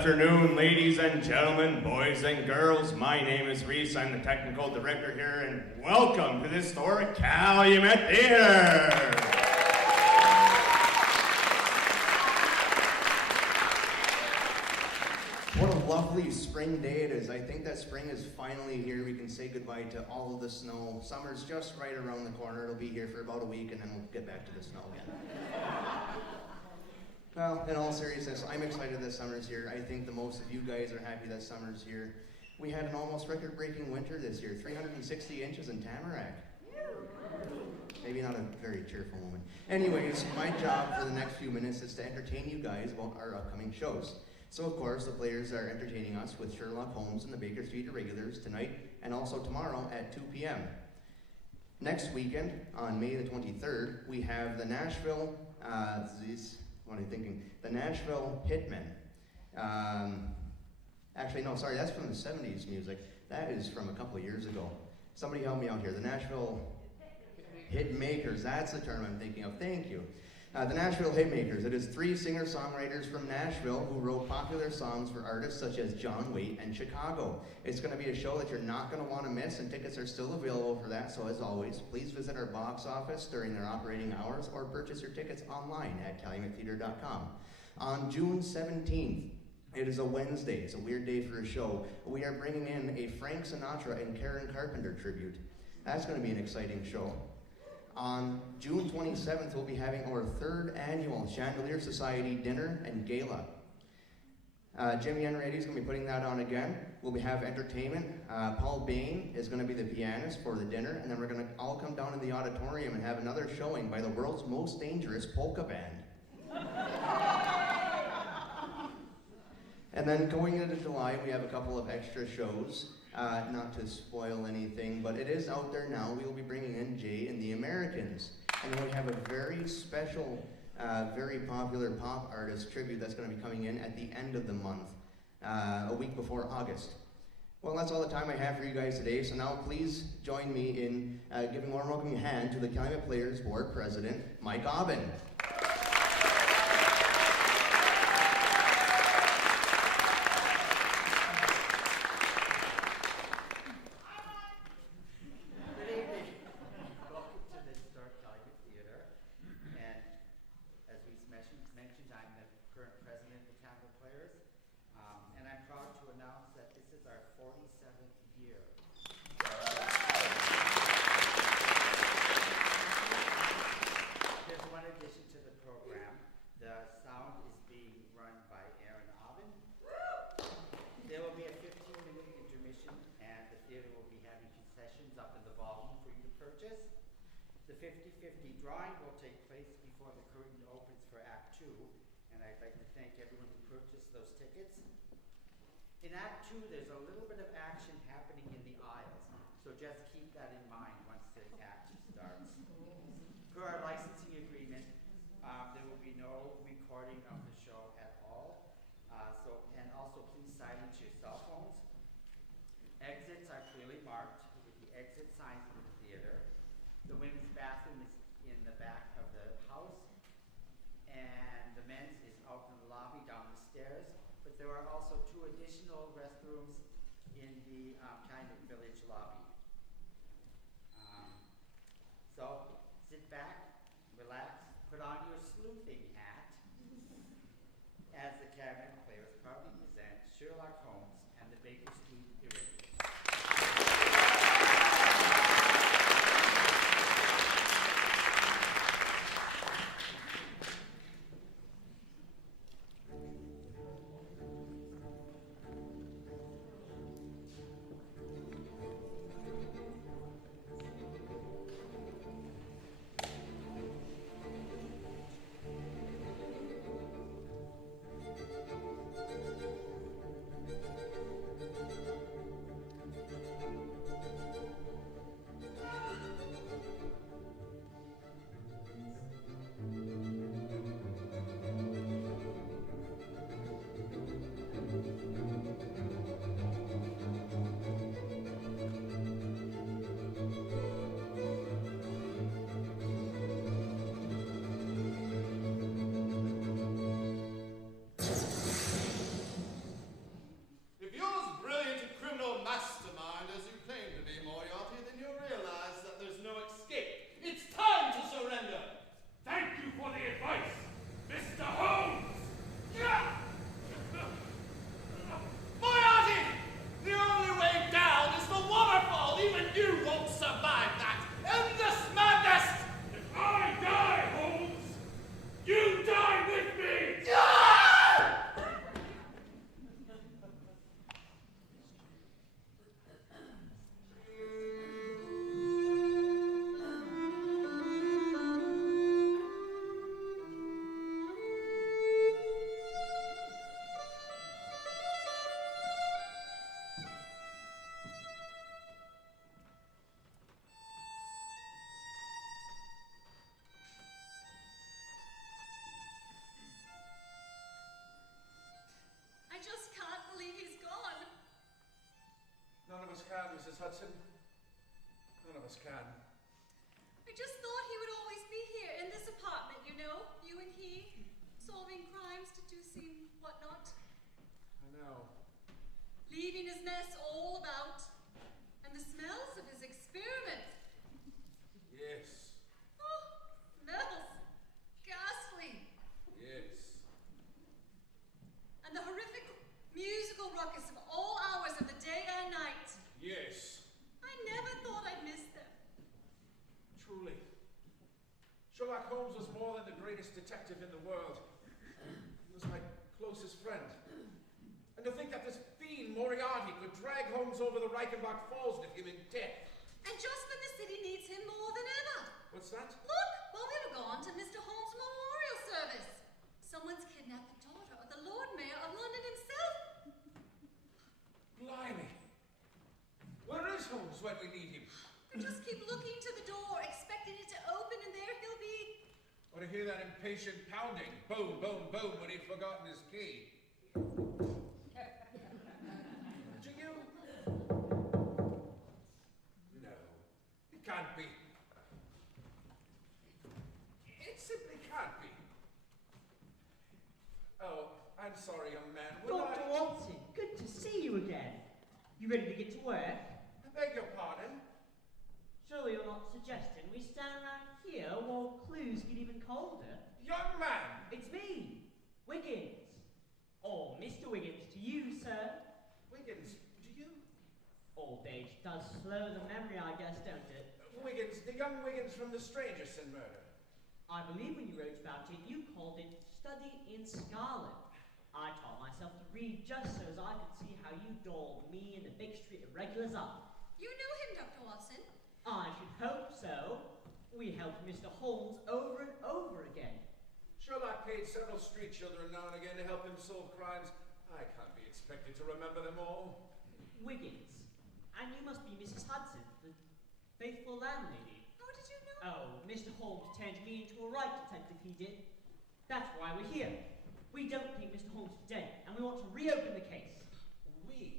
afternoon, ladies and gentlemen, boys and girls. My name is Reese. I'm the technical director here, and welcome to the historic Calumet Theater. What a lovely spring day it is. I think that spring is finally here. We can say goodbye to all of the snow. Summer's just right around the corner. It'll be here for about a week, and then we'll get back to the snow again. Well, in all seriousness, I'm excited that summer's here. I think the most of you guys are happy that summer's here. We had an almost record-breaking winter this year, 360 inches in Tamarack. Maybe not a very cheerful moment. Anyways, my job for the next few minutes is to entertain you guys about our upcoming shows. So, of course, the Players are entertaining us with Sherlock Holmes and the Baker Street Irregulars tonight and also tomorrow at 2 p.m. Next weekend, on May the 23rd, we have the Nashville, what am I thinking? The Nashville Hitmen. Actually, no, sorry, that's from the 70s music. That is from a couple of years ago. Somebody help me out here. The Nashville Hitmakers, that's the term I'm thinking of. Thank you. The Nashville Hitmakers. It is 3 singer-songwriters from Nashville who wrote popular songs for artists such as John Waite and Chicago. It's going to be a show that you're not going to want to miss, and tickets are still available for that. So as always, please visit our box office during their operating hours or purchase your tickets online at calumettheater.com. On June 17th, it is a Wednesday. It's a weird day for a show. We are bringing in a Frank Sinatra and Karen Carpenter tribute. That's going to be an exciting show. On June 27th, we'll be having our 3rd annual Chandelier Society Dinner and Gala. Jimmy Enready is going to be putting that on again. We'll have entertainment. Paul Bain is going to be the pianist for the dinner, and then we're going to all come down in the auditorium and have another showing by the world's most dangerous polka band. And then going into July, we have a couple of extra shows. Not to spoil anything, but it is out there now. We will be bringing in Jay and the Americans. And then we have a very special, very popular pop artist tribute that's going to be coming in at the end of the month, a week before August. Well, that's all the time I have for you guys today, so now please join me in giving a warm welcoming hand to the Calumet Players Board President, Mike Aubin. The 50-50 drawing will take place before the curtain opens for Act 2, and I'd like to thank everyone who purchased those tickets. In Act 2, there's a little bit of action happening in the aisles, so just keep that in mind once the act starts. Per our licensing agreement, there will be no recording of the show at all, and also please silence your cell phones. Exits are clearly marked with the exit signs for the theater. The women's bathroom is in the back of the house, and the men's is out in the lobby down the stairs, but there are also 2 additional restrooms in the Calumet Village lobby. So sit back, relax, put on your sleuthing hat as the Calumet Players proudly present Sherlock Holmes and the Baker Street Irregulars. None of us can. I just thought he would always be here in this apartment, you know, you and he, solving crimes, deducing whatnot. I know. Leaving his mess all about, and the smells of his experiments. Yes. Oh, smells. Ghastly. Yes. And the horrific musical ruckus of all hours of the day and night. Yes. I never thought I'd miss them. Truly. Sherlock Holmes was more than the greatest detective in the world. He was my closest friend. And to think that this fiend Moriarty could drag Holmes over the Reichenbach Falls with him in death. And just when the city needs him more than ever. What's that? Look, while we were gone to Mr. Holmes' memorial service. Someone's kidnapped the daughter of the Lord Mayor of London himself. Blimey. Where is Holmes when we need him? They just keep looking to the door, expecting it to open, and there he'll be. Or to hear that impatient pounding, boom, boom, boom, when he'd forgotten his key. Do you? No, it can't be. It simply can't be. Oh, I'm sorry, young man. Dr. Watson, good to see you again. You ready to get to work? I beg your pardon? Surely you're not suggesting we stand around here while clues get even colder? Young man! It's me, Wiggins. Or Mr. Wiggins to you, sir. Wiggins, do you? Old age does slow the memory, I guess, don't it? Wiggins, the young Wiggins from the Strangerson murder. I believe when you wrote about it, you called it Study in Scarlet. I taught myself to read just so as I could see how you dolled me and the Baker Street Irregulars up. You knew him, Dr. Watson. I should hope so. We helped Mr. Holmes over and over again. Sherlock paid several street children now and again to help him solve crimes. I can't be expected to remember them all. Wiggins. And you must be Mrs. Hudson, the faithful landlady. How did you know? Oh, Mr. Holmes turned me into a right detective, he did. That's why we're here. We don't think Mr. Holmes is dead, and we want to reopen the case. We?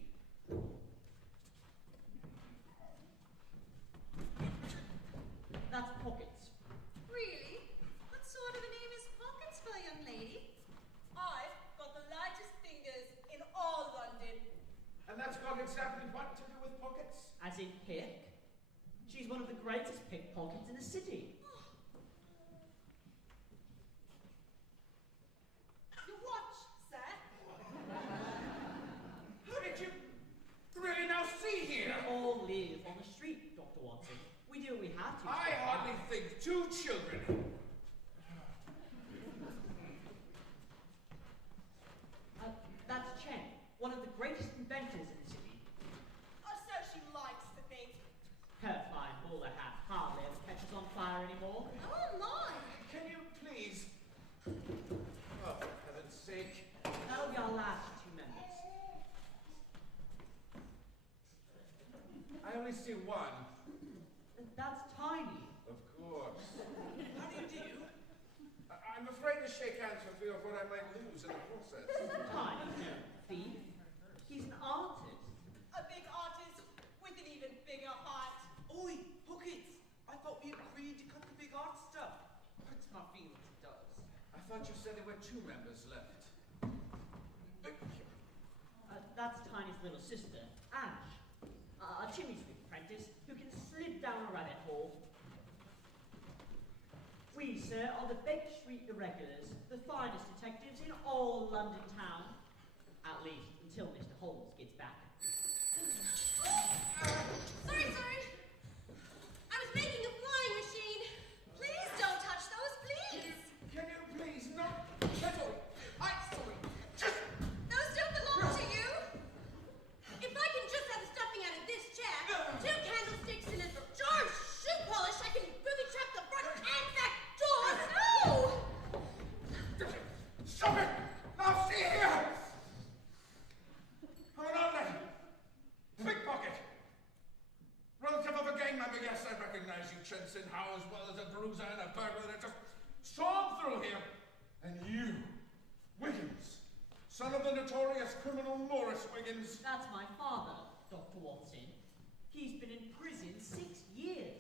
That's Pockets. Really? What sort of a name is Pockets for a young lady? I've got the lightest fingers in all London. And that's got exactly what to do with Pockets? As in pick. She's one of the greatest pickpockets in the city. Your watch, sir. How did you really now see here? We all live on the street, Dr. Watson. We do what we have to. I hardly think 2 children. That's Chen, one of the greatest inventors in the city. Or so she likes to think. Her fine bowler hat hardly ever catches on fire anymore. Oh, my! Can you please? Oh, for heaven's sake. Oh, your last 2 members. I only see one. That's Tiny. Of course. How do you do? I'm afraid to shake hands for fear of what I might lose in the process. Tiny's no thief. He's an artist. A big artist with an even bigger heart. Oi, Pockets! I thought we agreed to cut the big art stuff. Hurts my feelings, it does. I thought you said there were 2 members left. That's Tiny's little sister, Ash. A chimney sweep apprentice who can slip down a rabbit hole. We, sir, are the Baker Street Irregulars, the finest detectives in all London town. At least until Mr. Holmes gets back. Sorry. I was making a flying machine. Please don't touch those, please. Can you please not? Sorry. I'm sorry. Just. Those don't belong to you. If I can just have the stuffing out of this chair, 2 candlesticks and a jar of shoe polish, I can booby trap the front and back doors. No! Stop it! Now stay here! I'm an outlet. Pickpocket. Relative of a gang member, yes, I recognize you, Chenson Howe, as well as a bruiser and a burglar that just stormed through here. And you, Wiggins, son of the notorious criminal Morris Wiggins. That's my father, Dr. Watson. He's been in prison 6 years.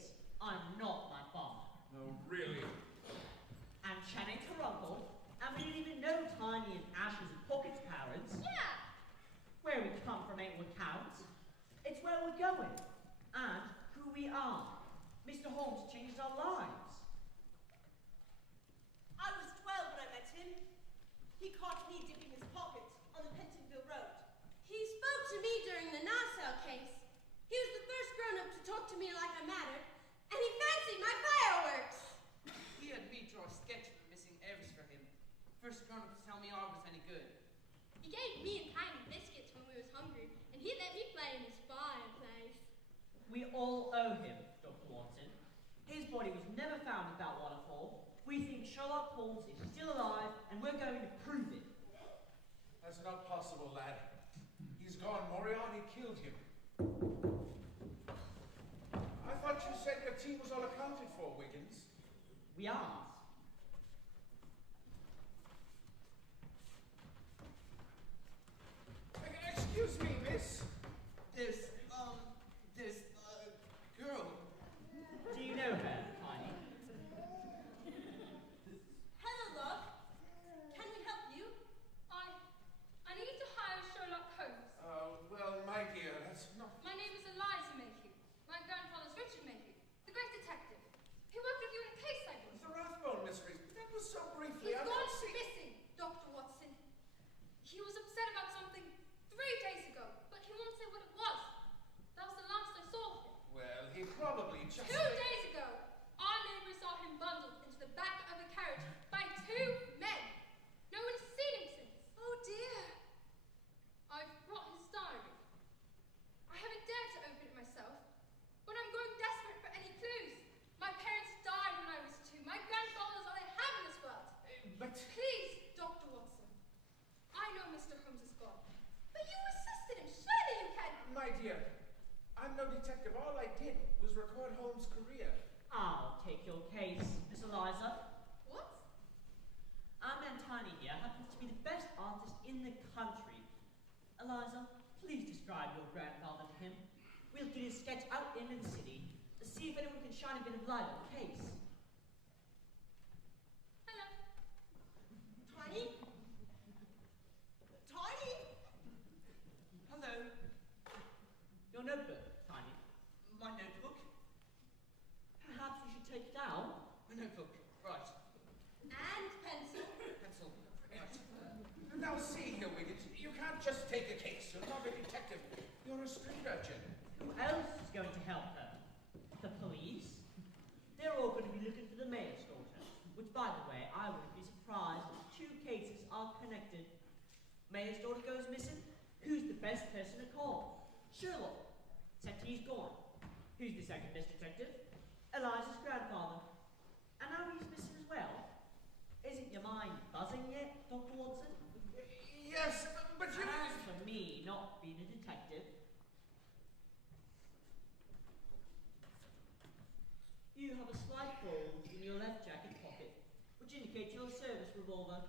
calm. Mr. Holmes changed our lives. I was 12 when I met him. He caught me dipping his pockets on the Pentonville Road. He spoke to me during the Nassau case. He was the first grown-up to talk to me like I mattered, and he fancied my fireworks. He had me draw a sketch of the missing heiress for him. First grown up to tell me I was any good. He gave me and Tiny biscuits when we was hungry, and he let me play in his fireplace. We all owe him, Dr. Watson. His body was never found at that waterfall. We think Sherlock Holmes is still alive, and we're going to prove it. That's not possible, lad. He's gone. Moriarty killed him. I thought you said your team was all accounted for, Wiggins. We aren't. Excuse me, miss. This girl. Do you know her, Tiny? Hello, love. Can we help you? I need to hire Sherlock Holmes. Well, my dear, that's not... My name is Eliza Mayhew. My grandfather's Richard Mayhew, the great detective. He worked with you in a case, I believe. The Rathbone mysteries, but that was so briefly. He's I've gone not seen... missing, Dr. Watson. He was upset about something 3 days ago, but he won't say what it was. That was the last I saw of him. Well, he probably just... 2 days ago, our neighbor saw him bundled into the back of a carriage by 2 men. No one has seen him since. Oh, dear. I've brought his diary. I haven't dared to open it myself, but I'm growing desperate for any clues. My parents died when I was 2. My grandfather's all I have in this world. But... Please, Dr. Watson. I know Mr. Holmes is gone, but you assisted him. Surely you can. My dear, I'm no detective. All I did was record Holmes' career. I'll take your case, Miss Eliza. What? Our man Tiny here happens to be the best artist in the country. Eliza, please describe your grandfather to him. We'll get his sketch out into the city to see if anyone can shine a bit of light on the case. Hello. Tiny? Tiny? Hello. Your notebook, Tiny. My notebook? Perhaps you should take it down. My notebook. Right. And pencil. Pencil. Right. Now see here, Wiggins, you can't just take a case. You're not a detective. You're a street urchin. Who else is going to help her? The police? They're all going to be looking for the mayor's daughter, which, by the way, I wouldn't be surprised if 2 cases are connected. Mayor's daughter goes missing. Who's the best person to call? Sherlock. Except he's gone. Who's the second best detective? Eliza's grandfather. And now he's missing as well. Isn't your mind buzzing yet, Dr. Watson? Yes, but you... As for me not being a detective, you have a slight bulge in your left jacket pocket, which indicates your service revolver.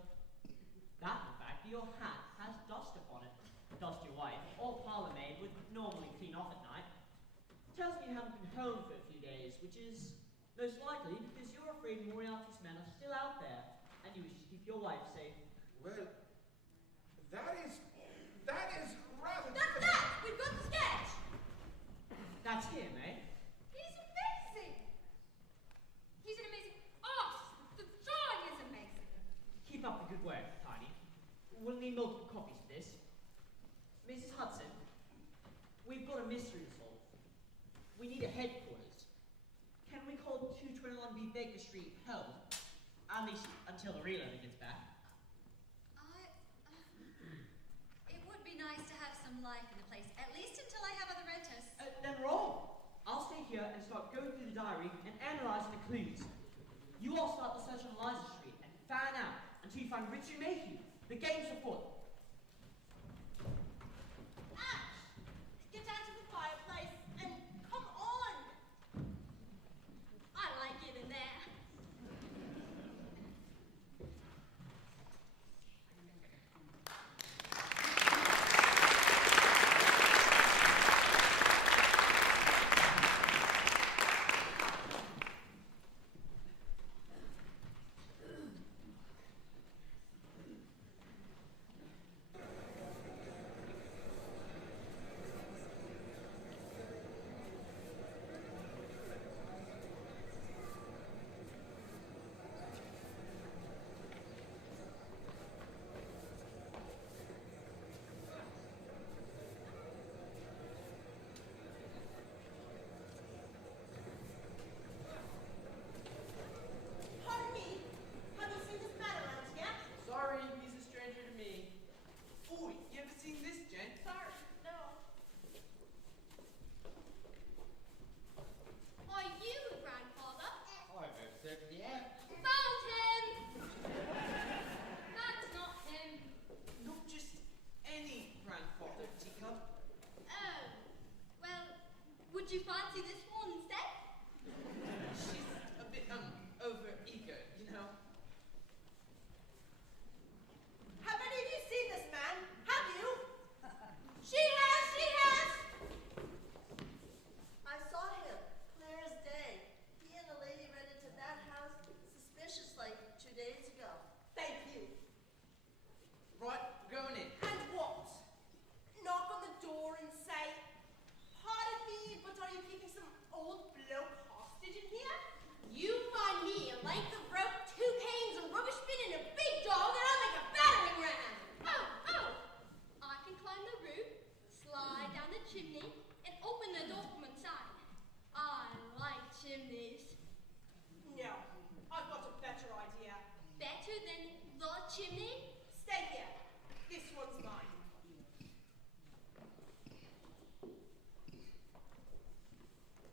That, in fact, your hat has dust upon it. Dust your wife or parlour maid would normally clean off at night. Tells me you haven't been home for a few days, which is most likely because you're afraid Moriarty's men are still out there, and you wish to keep your wife safe. Well, that is rather... That's that! We've got the sketch! That's him, eh? He's amazing. He's an amazing artist. The drawing is amazing. Keep up the good work, Tiny. We'll need multiple copies of this. Mrs. Hudson, we've got a mystery to solve. We need a headquarters. Can we call 221B Baker Street home? At least until the real owner gets back. It would be nice to have some life in the place, at least until I have other renters. Then we're on. I'll stay here and start going through the diary and analysing the clues. You all start the search on Eliza Street and fan out until you find Richard Mayhew. The game's afoot. Ash! Get out of the fireplace and come on! I like it in there. chimney? Stay here. This one's mine.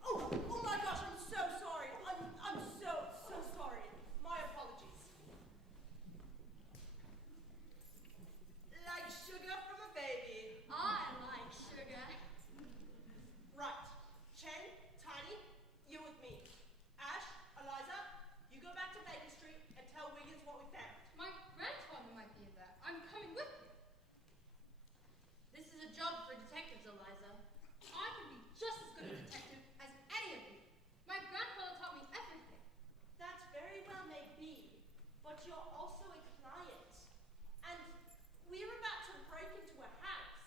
Oh my gosh, I'm so sorry. I'm so sorry. My apologies. Like sugar from a baby. I like sugar. Right. Chen, Tiny, you're with me. Ash, Eliza, you go back to Baker Street and tell Wiggins what we found. My grandfather might be there. I'm coming with you. This is a job for detectives, Eliza. I can be just as good a detective as any of you. My grandfather taught me everything. That very well may be, but you're also a client. And we're about to break into a house.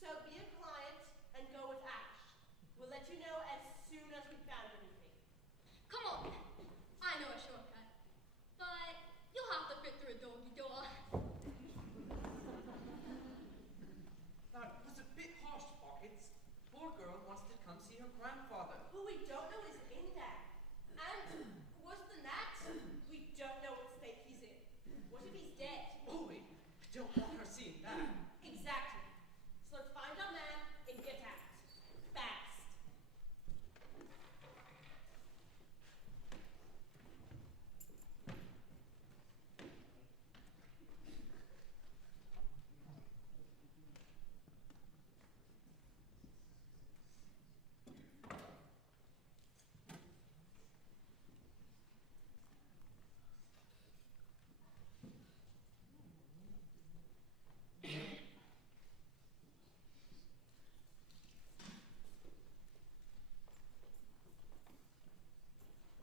So be a client and go with Ash. We'll let you know as soon as we found anything. Come on. I know a shortcut. But you'll have to fit through a doggy door. That was a bit harsh, Pockets. Poor girl wants to come see her grandfather. Who we don't know is in there. And worse than that, we don't know what state he's in. What if he's dead? Boy, I don't want her seeing that. Exactly. So let's find our man and get out. Fast.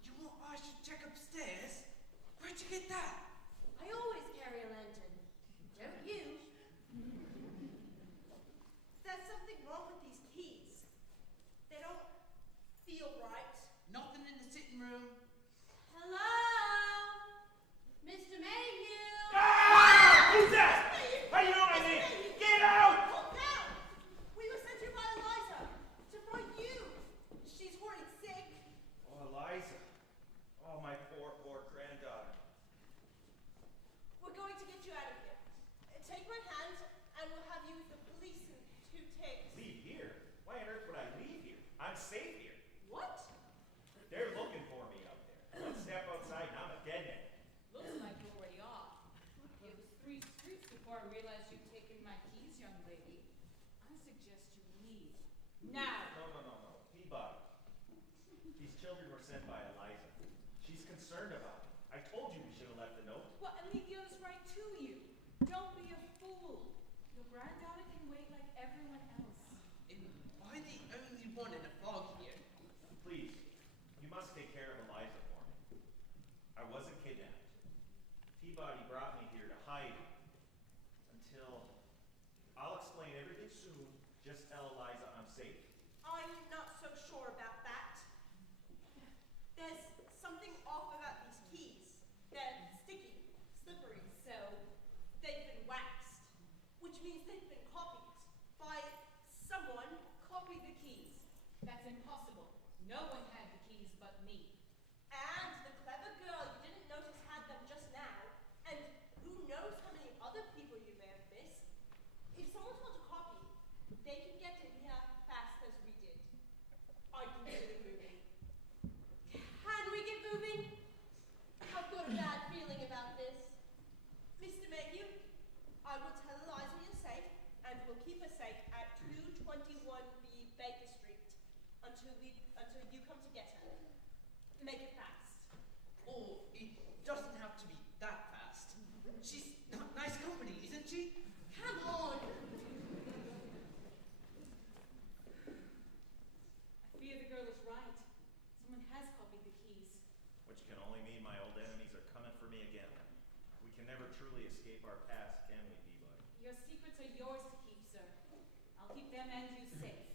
You want I should check upstairs? Where'd you get that? I always carry a lantern. Don't you? There's something wrong with these keys. They don't feel right. Nothing in the sitting room. Hello? Mr. Mayhew? Ah! Who's that? How you know my name? Get out! Calm down! We were sent here by Eliza to find you. She's worried sick. Oh, Eliza. Oh, my poor granddaughter. We're going to get you out of here. Take my hand and we'll have you with the police in 2 ticks. Leave here? Why on earth would I leave here? I'm safe here. What? They're looking for me out there. One step outside and I'm a dead man. Looks like you already are. It was 3 streets before I realized you'd taken my keys, young lady. I suggest you leave. Now! No. Peabody. These children were sent by Eliza. She's concerned about me. I told you we should have left a note. Well, Alivio's right to you. Don't be a fool. Your granddaughter can wait like everyone else. And why the only one in a fog here? Please, you must take care of Eliza for me. I wasn't kidnapped. Peabody brought me here to hide until... I'll explain everything soon. Just tell Eliza I'm safe. I'm not so sure about that. There's something off about these keys. They're sticky, slippery, so they've been waxed. Which means they've been copied by someone copied the keys. That's impossible. No one had the keys but me. And the clever girl you didn't notice had them just now. And who knows how many other people you may have missed. If someone told a copy, they could get in here fast as we did. I consider moving. Can we get moving? I've got a bad feeling about this. Mr. Mayhew, I will tell Eliza you're safe, and we'll keep her safe at 221B Baker Street until you come to get her. Make it fast. Oh, it doesn't have to be that fast. She's nice company, isn't she? Come on. I fear the girl is right. Someone has copied the keys. Which can only mean my old enemies are coming for me again. We can never truly escape our past, can we, Peabody? Your secrets are yours to keep, sir. I'll keep them and you safe.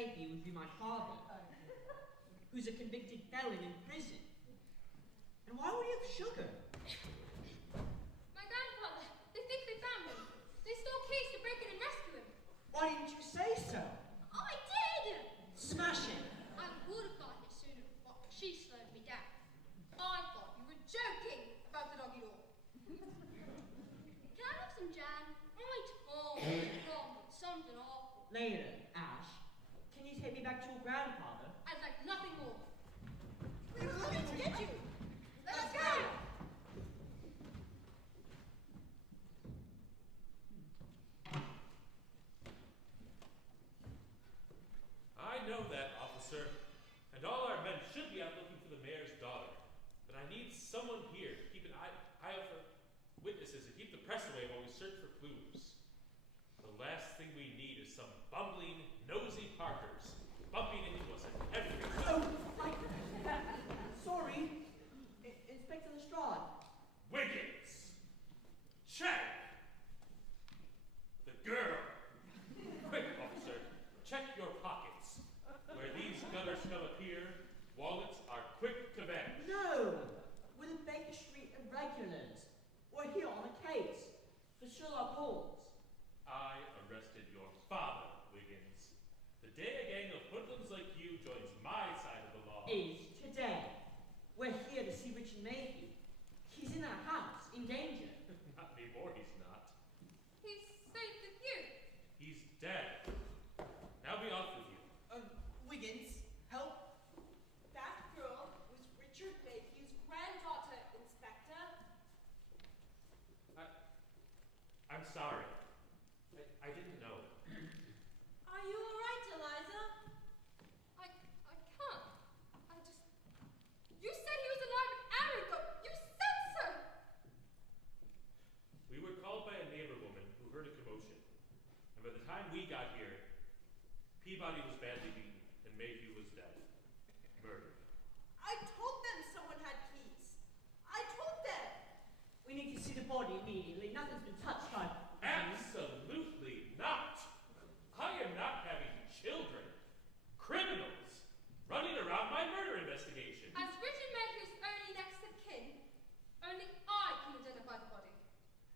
Mayhew would be my father, who's a convicted felon in prison. And why would he have sugar? My grandfather, they think they found him. They stole keys to break in and rescue him. Why didn't you say so? I did! Smash him! I would have gotten it sooner, but she slowed me down. I thought you were joking about the doggy door. Can I have some jam? I told you wrong with something awful. Later, Ash, can you take me back to your grandfather? I'd like nothing more. We were coming to get you. Let's go. I know that, officer, and all our men should be out looking for the mayor's daughter. But I need someone here to keep an eye out for witnesses and keep the press away while we search for clues. The last thing we need is some bumbling, nosy Parkers bumping into us at every Oh, sorry. Inspector Lestrade. Wiggins! Check! The girl! Quick, officer, check your pockets. Where these gutter scum appear, wallets are quick to vanish. No! We're the Baker Street Irregulars. We're here on a case for Sherlock Holmes. I arrested your father, Wiggins. The day a gang of hoodlums like you joins my side of the law Is today. We're here to see Richard Mayhew. He's in our house, in danger. Not anymore, he's not. He's safe with you. He's dead. Now be off with you. Wiggins, help. That girl was Richard Mayhew's granddaughter, Inspector. I'm sorry. I didn't know. Are you all right, Eliza? I can't. You said he was alive an hour ago. You said so. We were called by a neighbor woman who heard a commotion. And by the time we got here, Peabody was badly beaten and Mayhew was dead. Murdered. I told them someone had keys. I told them. We need to see the body immediately. Nothing's been touched by... Absolutely not! I am not having children, criminals, running around my murder investigation. As Richard Mayhew's only next of kin, only I can identify the body.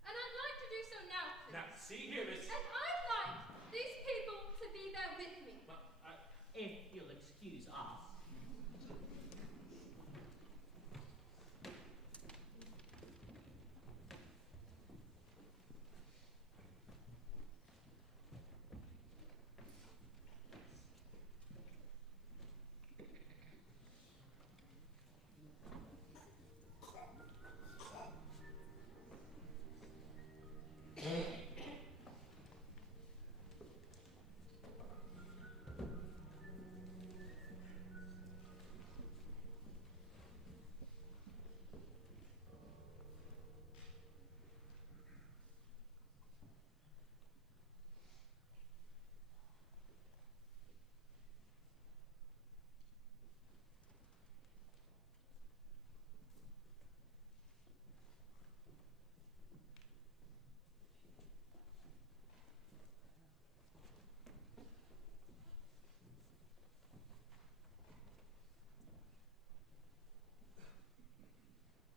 And I'd like to do so now, please. Now, see here, Miss... And I'd like these people to be there with me. If you'll excuse us.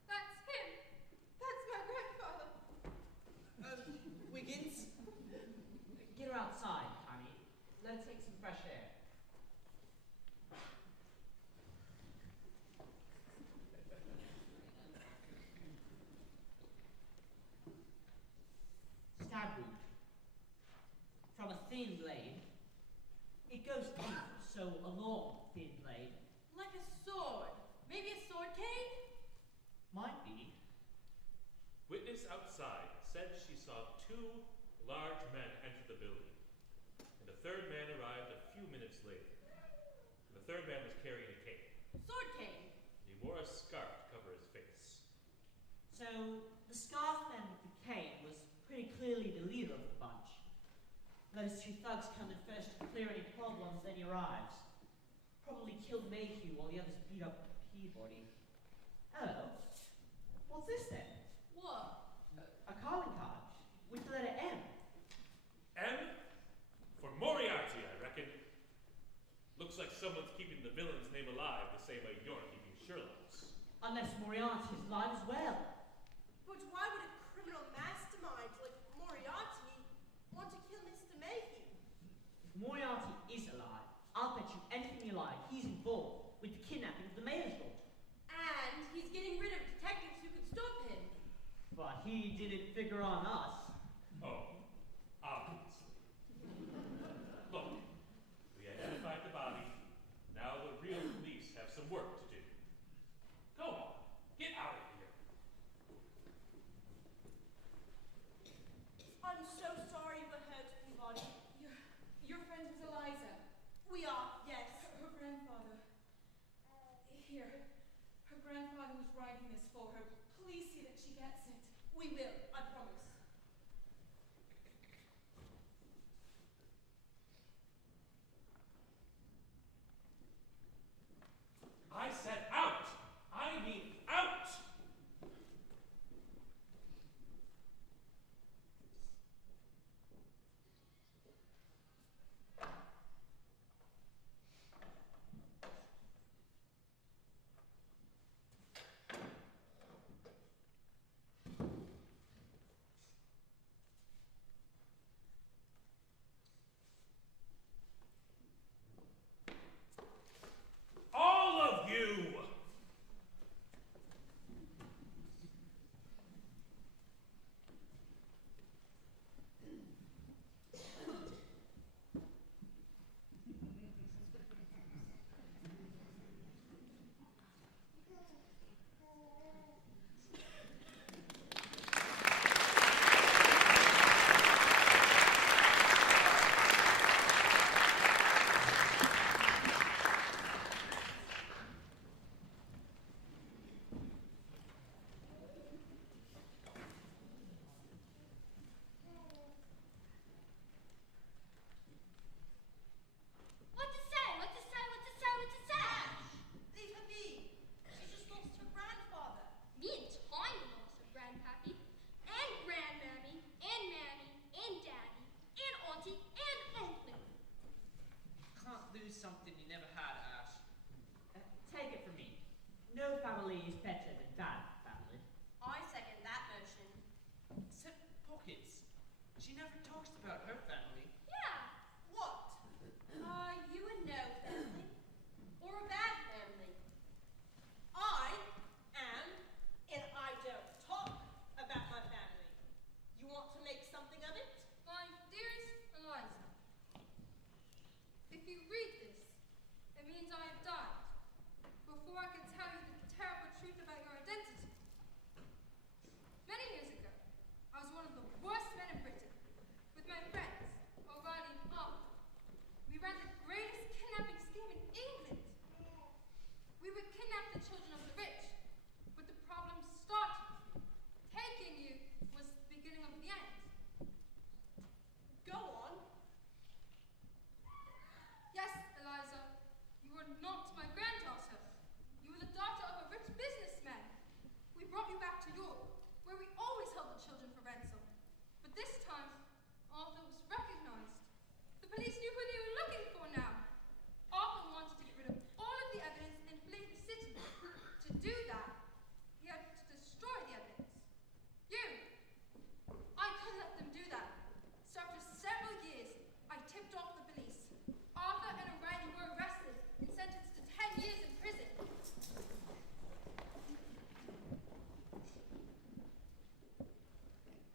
That's him. That's my grandfather. Wiggins? Get her outside, honey. Let her take some fresh air. Stab wound. From a thin blade. It goes deep, so a long, thin blade. Like a sword. Maybe a sword cane? Might be. Witness outside said she saw two large men enter the building. And a third man arrived a few minutes later. The third man was carrying a cane. Sword cane. And he wore a scarf to cover his face. So, the scarf man with the cane was pretty clearly the leader of the bunch. Those two thugs come in first to clear any problems, then he arrives. Probably killed Mayhew while the others beat up Peabody. Oh, what's this then? What? A calling card with the letter M. M? For Moriarty, I reckon. Moriarty is alive. I'll bet you anything you like he's involved with the kidnapping of the mayor's daughter. And he's getting rid of detectives who could stop him. But he didn't figure on us. Oh, obviously. Look, we identified the body. Now the real police have some work to do. Go on, get out of here. I'm so sorry we're hurt, Peabody. Your friend was Eliza. We are, yes. Her grandfather. Here. Her grandfather was writing this for her. Please see that she gets it. We will, I promise. I said out! I mean out! All of you! What to say? What to say? What to say? What to say? Leave her be. She just lost her grandfather. Me and Tiny lost her grandpappy, and grandmammy, and mammy, and daddy, and auntie, and uncle. Can't lose something you never had, Ash. Take it from me. No family is better than that family. I second that motion. Except Pockets. She never talks about her family. Yeah. What? Are you a no family? Or a bad family? I am, and I don't talk about my family. You want to make something of it? My dearest Eliza, if you read this, it means I have died before I can tell you the terrible truth about your identity. Many years ago, I was one of the worst men in Britain. With my friends, O'Reilly and Arthur, we ran the greatest kidnapping scheme in England. We would kidnap the children of the rich, but the problem started. Taking you was the beginning of the end. Go on. Yes, Eliza, you were not my granddaughter. You were the daughter of a rich businessman. We brought you back to York, where we always held the children for ransom. But this time, Arthur was recognized. The police knew who they were looking for now. Arthur wanted to get rid of all of the evidence and flee the city. To do that, he had to destroy the evidence. You! I couldn't let them do that. So after several years, I tipped off the police. Arthur and O'Reilly were arrested and sentenced to 10 years in prison.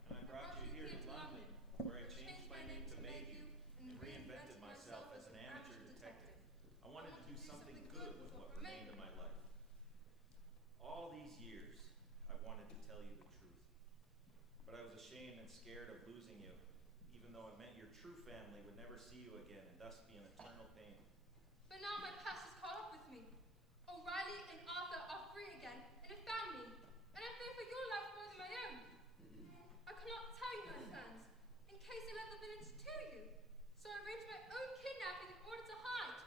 And I brought you here to London, where I changed my name to Mayhew and reinvented myself as an amateur detective. I wanted to do something good with what remained of my life. All these years, I wanted to tell you the truth. But I was ashamed and scared of losing you, even though it meant your true family would never see you again and thus be in eternal pain. But now my past has caught up with me. O'Reilly and Arthur are free again and have found me. And I fear for your life more than my own. I cannot tell you my plans, in case I let the villains to you. So I arranged my own kidnapping in order to hide.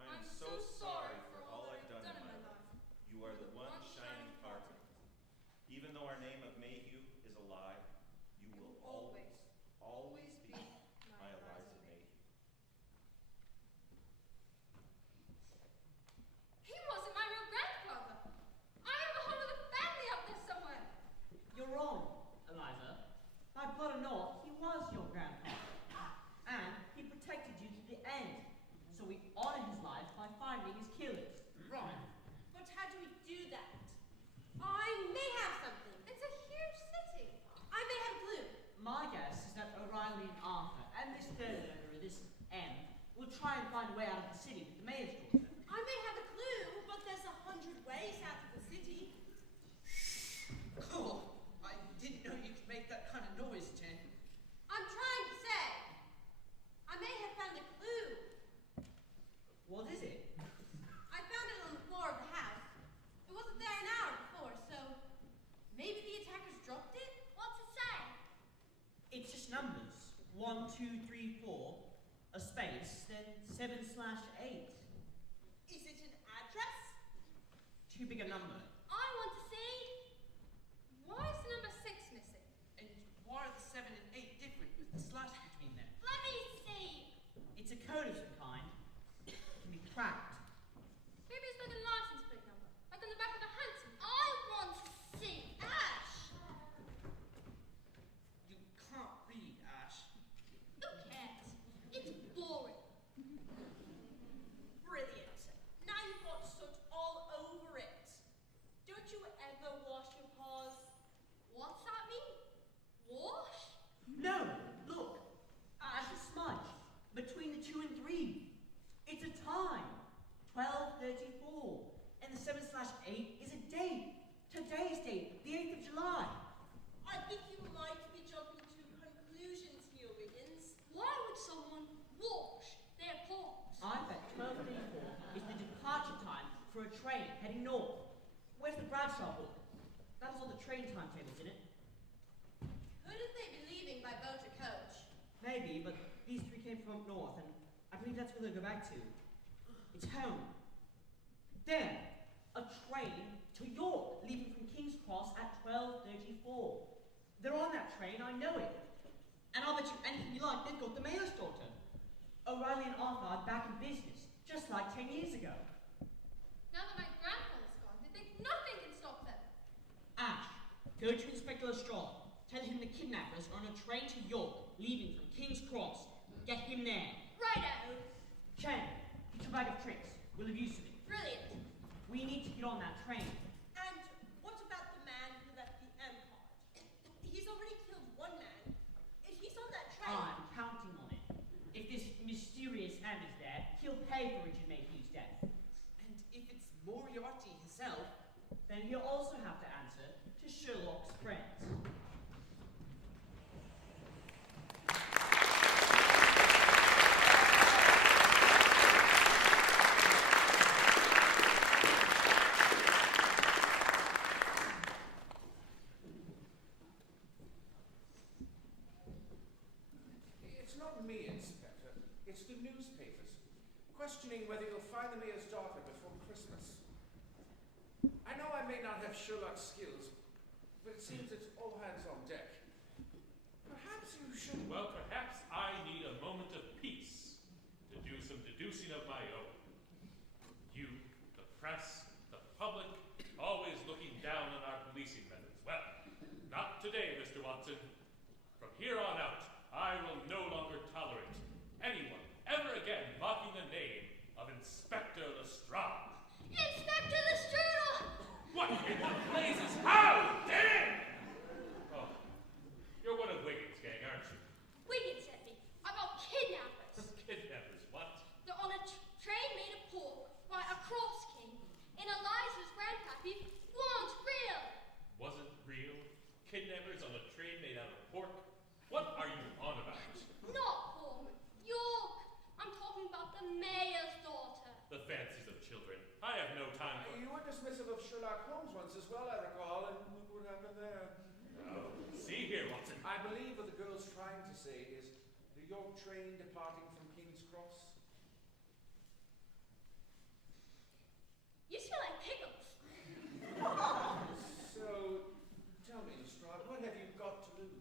I am so sorry for all I've done in my life. You are the one shining part of it. Even though our name of Mayhew is a lie, you will always, always be my Eliza Mayhew. He wasn't my real grandfather. I have a whole other family out there somewhere. You're wrong, Eliza. By blood and all, he was your grandfather. And he protected try and find a way out of the city with the mayor's daughter. I may have a clue, but there's 100 ways out of the city. Cool. I didn't know you could make that kind of noise, Jen. I'm trying to say, I may have found a clue. What is it? I found it on the floor of the house. It wasn't there an hour before, so maybe the attackers dropped it? What's it say? It's just numbers. 1, 2, 3, 4, a space, then 7/8. Is it an address? Too big a number. I want to see. Why is the number 6 missing? And why are the 7 and 8 different with the slash between them? Let me see. It's a code of some kind. It can be cracked. Maybe it's like a license plate number, like on the back of a handsome. I want to see. Ash! You can't read, Ash. Who cares? It's boring. Brilliant. Now you've got soot all over it. Don't you ever wash your paws? What's that mean? Wash? No! Look! Ash is smudged. Between the 2 and 3. It's a time. 12:34. And the 7/8 is a date. Today's date, the 8th of July. I think you might be jumping to conclusions here, Wiggins. Why would someone wash their paws? I bet 12:34 is the departure time for a train heading north. Where's the Bradshaw book? That has all the train timetables in it. Couldn't they be leaving by boat or coach? Maybe, but these 3 came from up north, and I believe that's where they'll go back to. It's home. There! A train to York, leaving from King's Cross at 12:34. They're on that train, I know it. And I'll bet you anything you like, they've got the mayor's daughter. O'Reilly and Arthur are back in business, just like 10 years ago. Now that my grandfather's gone, they think nothing can stop them. Ash, go to Inspector Lestrade. Tell him the kidnappers are on a train to York, leaving from King's Cross. Get him there. Righto. Chen, get your bag of tricks. We'll have use of it. Brilliant. We need to get on that train. And what about the man who left the M card? He's already killed one man. If he's on that train... I'm counting on it. If this mysterious M is there, he'll pay for Richard Mayhew's death. And if it's Moriarty himself, Then he'll also have to answer to Sherlock's friends. It's not me, Inspector. It's the newspapers, questioning whether you'll find the mayor's daughter before Christmas. I know I may not have Sherlock's skills, but it seems it's all hands on deck. Perhaps you should... Well, perhaps I need a moment of peace to do some deducing of my own. You, the press, the public, always looking down on our policing methods. Well, not today, Mr. Watson. From here on out, I will no longer tolerate anyone ever again mocking the name of Inspector Lestrade. Inspector Lestrade! What in the blazes? How dare! Oh, you're one of Wiggins' gang, aren't you? Wiggins sent me about kidnappers. Kidnappers, what? They're on a train made of pork by a cross king, and Eliza's grandpappy weren't real. Wasn't real? Kidnappers on a train made out of pork? What are you on about? Not pork. York. I'm talking about the mayor's daughter. The fancies of children. I have no time for... You were dismissive of Sherlock Holmes once as well, I recall, and look what happened there. Oh, see here, Watson. I believe what the girl's trying to say is the York train departing from King's Cross. You smell like pickles. So, tell me, Lestrade, what have you got to lose?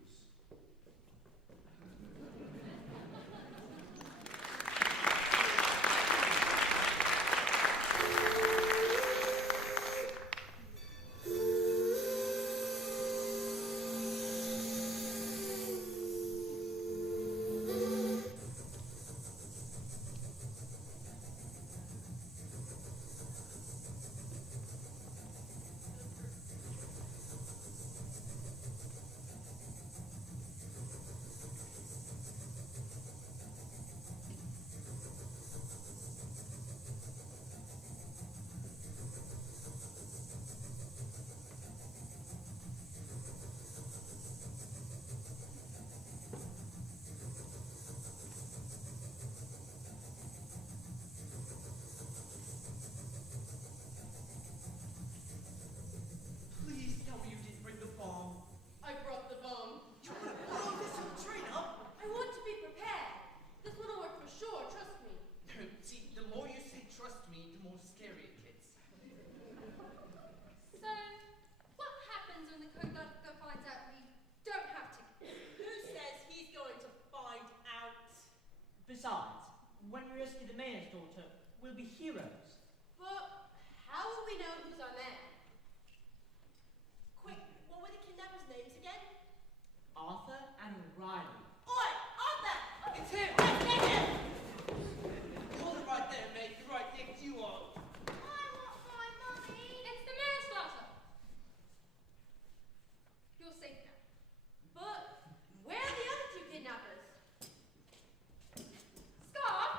daughter will be heroes. But how will we know who's our man? Quick, what were the kidnappers' names again? Arthur and Riley. Oi, Arthur! It's him! Let's get him! Hold it right there, mate. You're right next to you are. I want my mummy. It's the mayor's daughter. You're safe now. But where are the other two kidnappers? Scarf?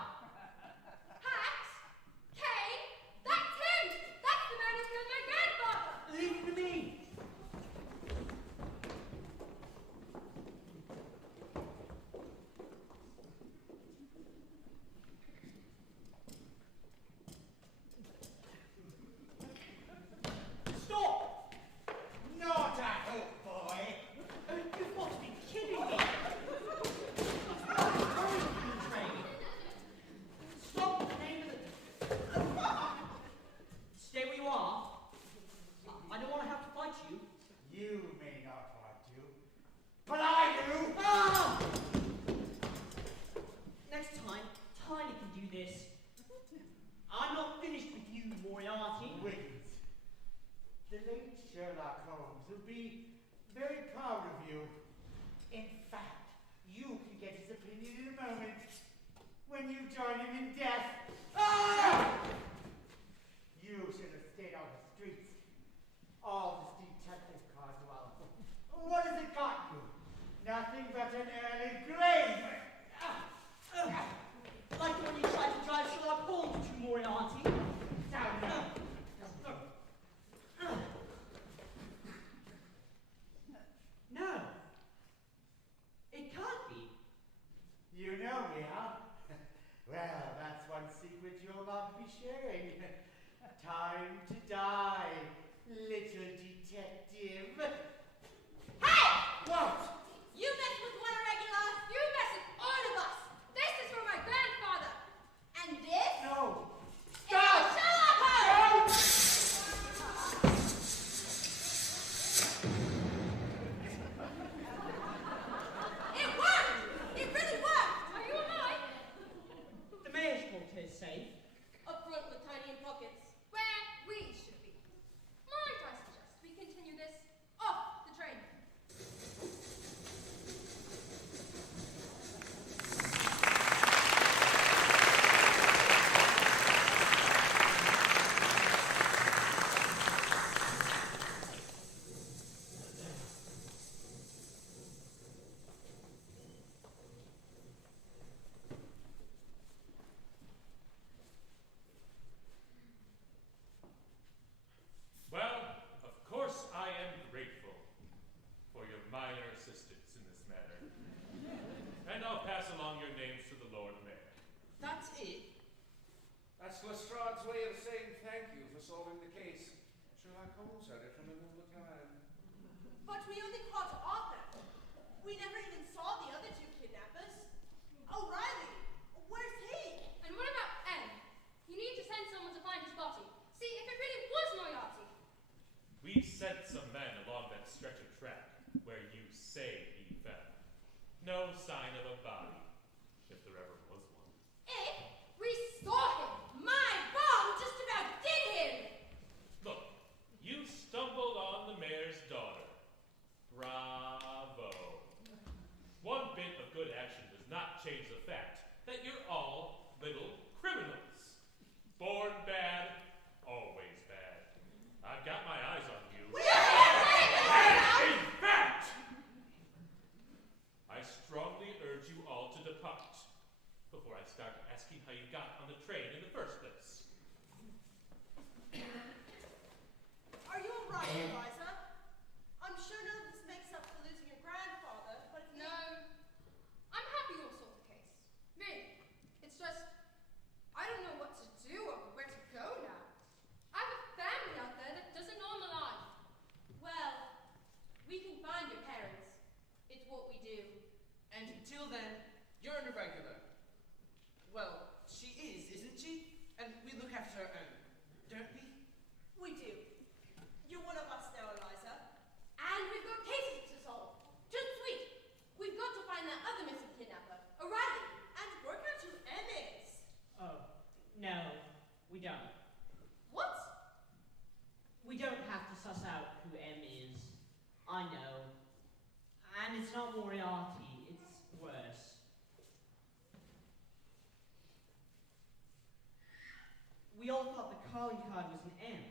Hat? Cane? That's him! That's the man who killed my grandfather! Leave it to me. Stop! Not at all, boy. You've got to be kidding me. Stop the name of the... Stay where you are. I don't want to have to fight you. You may not want to, but I do. Ah! Next time, Tiny can do this. I'm not finished with you, Moriarty. Wiggins, the late Sherlock Holmes will be very proud of you. In fact, you can get his opinion in a moment when you join him in death. Ah! You should have stayed on the streets. All this detective Carswell. What has it got you? Nothing but an early grave. Like the one you tried to drive Sherlock Holmes to, Moriarty. Down now. No. It can't be. You know me, huh? Well, that's one secret you'll not be sharing. Time to die, little detective. Hey! What? You mess with one irregular, You mess with all of us! This is for my grandfather! and this No. is for Sherlock Holmes! It worked! It really worked! Are you alive? The mayor's daughter is safe. Up front with Tiny in pockets. Where we should be. Might I suggest we continue this off the train? Well, of course I am grateful for your minor assistance in this matter. And I'll pass along your names to the Lord Mayor. That's it. That's Lestrade's way of saying thank you for solving the case. Sherlock Holmes had it from another time. But we only caught Arthur. We never even saw the other two kidnappers. O'Reilly, where's he? And what about M? You need to send someone to find his body. See if it really was Moriarty. We sent some men along that stretch of track where you say he fell. No sign of a body, if there ever was one. If we saw him, my bomb just about did him. Look, you stumbled on the mayor's daughter. Bravo. One bit of good action does not change the fact that you're all little criminals. Born bad, always bad. I've got my eyes on you. And in fact, I strongly urge you all to depart before I start asking how you got on the train in the first place. Are you alright, Eliza? I'm sure none of this makes up for losing your grandfather, but if No. I'm happy you all solved the case. Really. It's just, I don't know what to do or where to go now. I have a family out there that doesn't know I'm alive. well, we can find your parents. It's what we do. And until then, you're an irregular. Well, she is, isn't she? And we look after her own, don't we? We do. You're one of us now, Eliza. And we've got cases to solve. Just sweet. We've got to find that other missing kidnapper, O'Reilly, and work out who M is. Oh, I know. And it's not Moriarty, it's worse. We all thought the calling card was an M.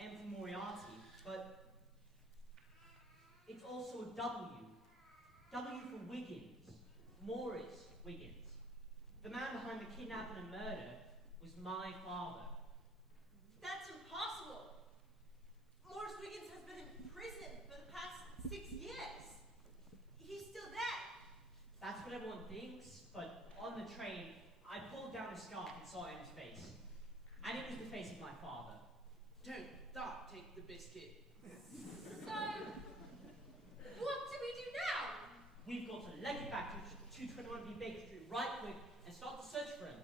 M for Moriarty, but it's also a W. W for Wiggins. Morris Wiggins. The man behind the kidnapping and murder was my father. That's impossible. Morris Wiggins has been in prison for the past 6 years. He's still dead. That's what everyone thinks, but on the train, I pulled down a scarf and saw M's face. And it was the face of my father. Don't that take the biscuit. So, what do we do now? We've got to leg it back to 221B Baker Street right quick and start the search for him.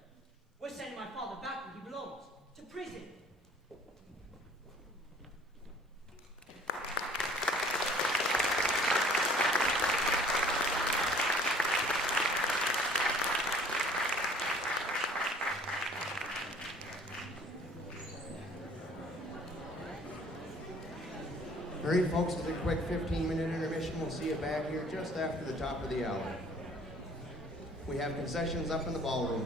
We're sending my father back where he belongs, to prison. All right, folks, it's a quick 15-minute intermission. We'll see you back here just after the top of the hour. We have concessions up in the ballroom.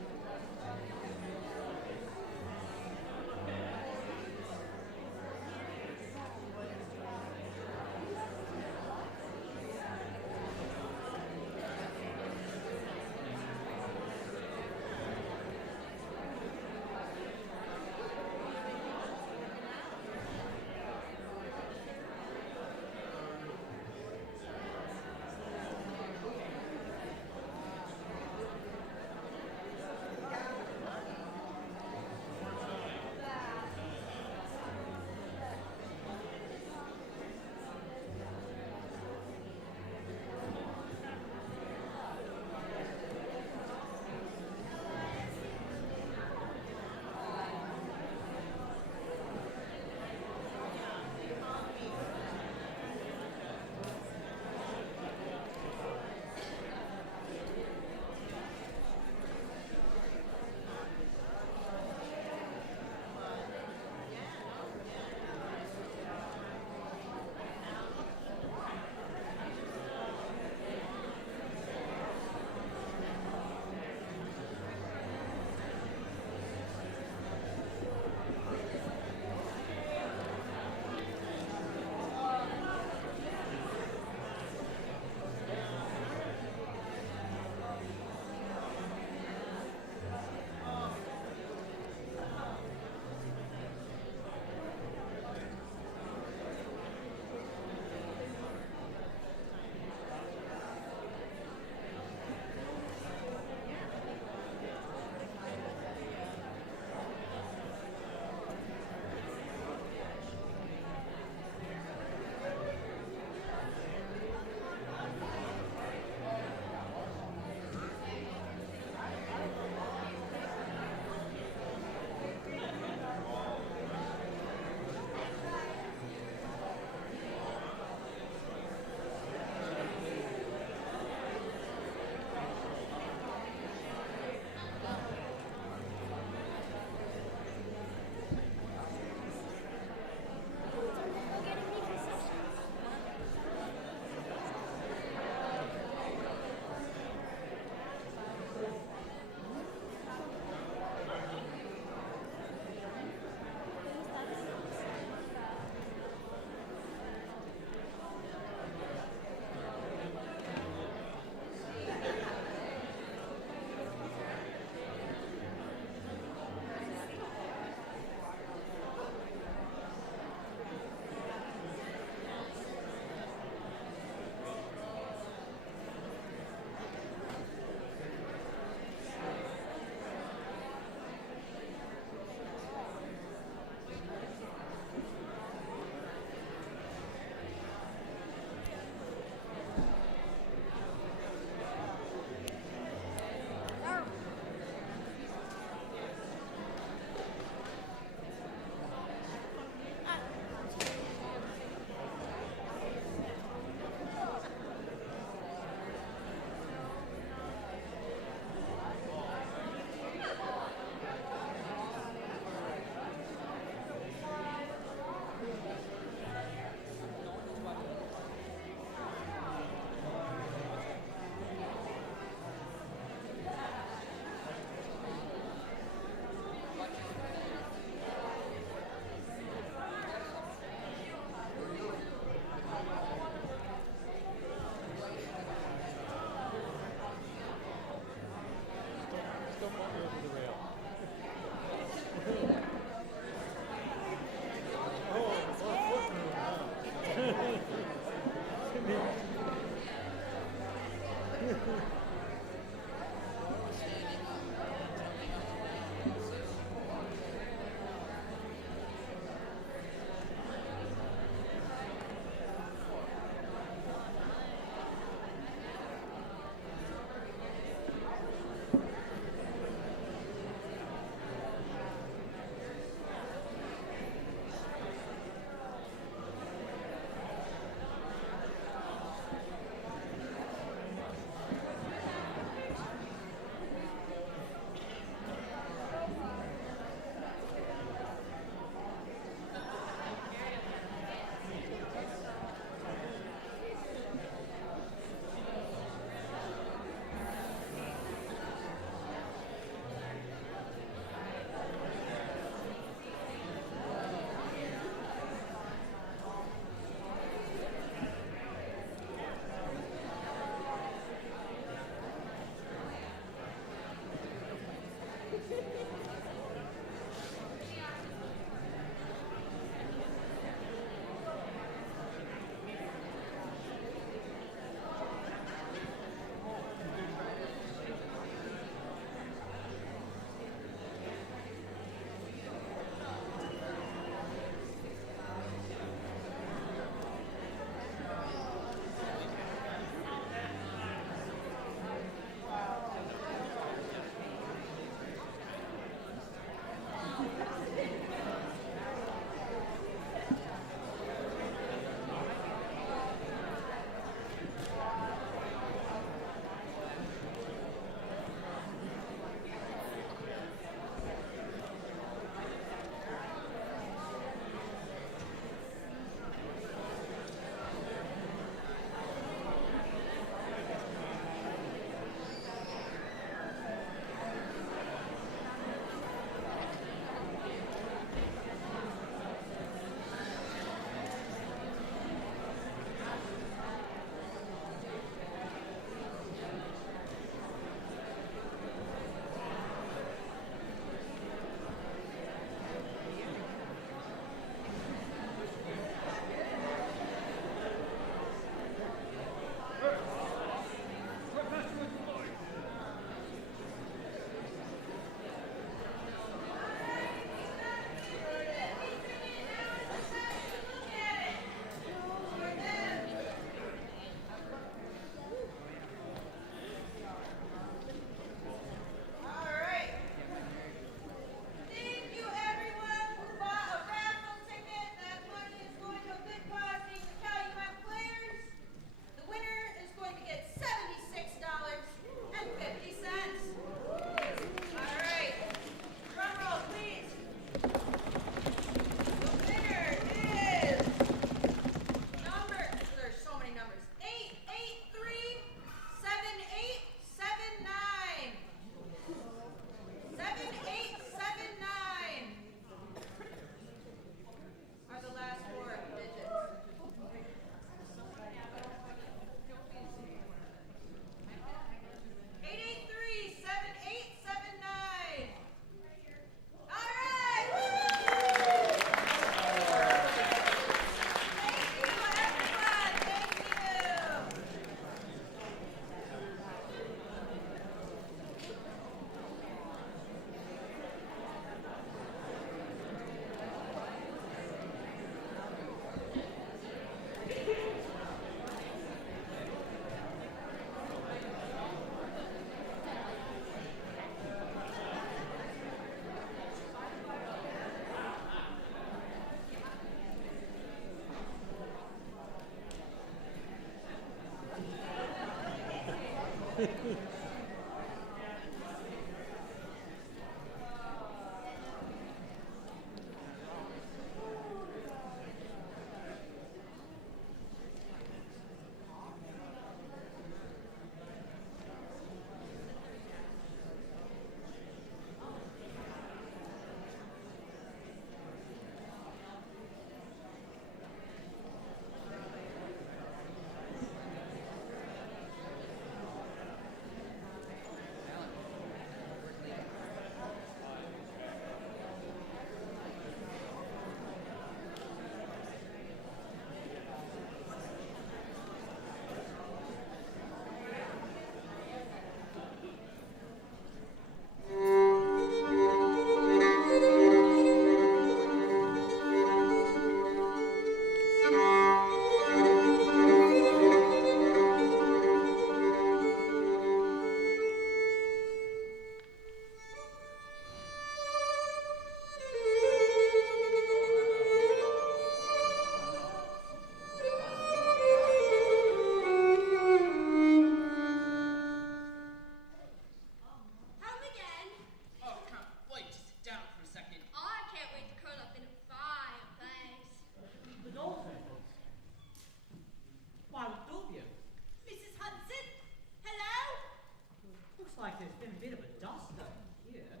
there's been a bit of a dust-up here.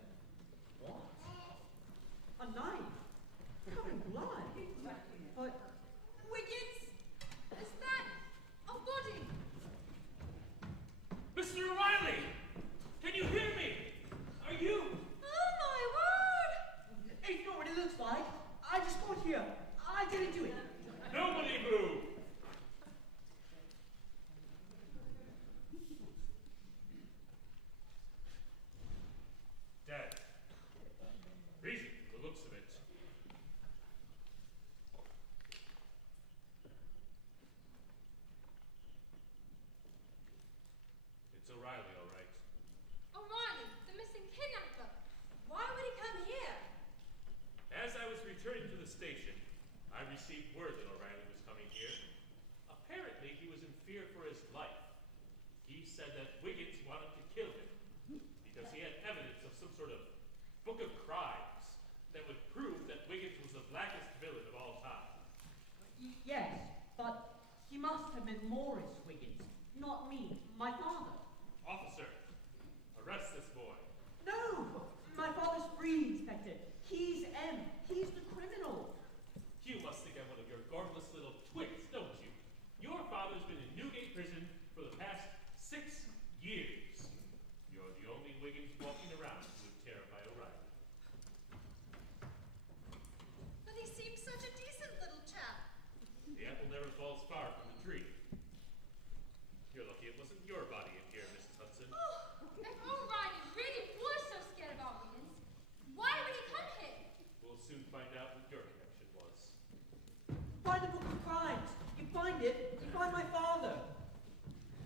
What? A knife? Covered in blood? But... Wiggins! Is that a body? Mr. O'Reilly! Can you hear me? Are you? Oh my word! It's not what it looks like. I just got here. I didn't do it. Nobody move! Dead. Freezing from the looks of it. It's O'Reilly, all right. O'Reilly, the missing kidnapper. Why would he come here? As I was returning to the station, I received word that O'Reilly was coming here. Apparently, he was in fear for his life. He said that Wiggins wanted to kill him because he had evidence of some sort of book of crimes that would prove that Wiggins was the blackest villain of all time. Yes, but he must have been Morris Wiggins, not me, my father. Officer, arrest this boy. No! My father's free, Inspector. He's M. He's the criminal. You must think I'm one of your gormless little twits, don't you? Your father's been in Newgate prison for the past 6 years. You're the only Wiggins walking around who would terrify O'Reilly. But he seems such a decent little chap. The apple never falls far from the tree. You're lucky it wasn't your body in here, Mrs. Hudson. If O'Reilly really was so scared about Wiggins, why would he come here? We'll soon find out what your connection was. Find the book of crimes. You find it, you find my father.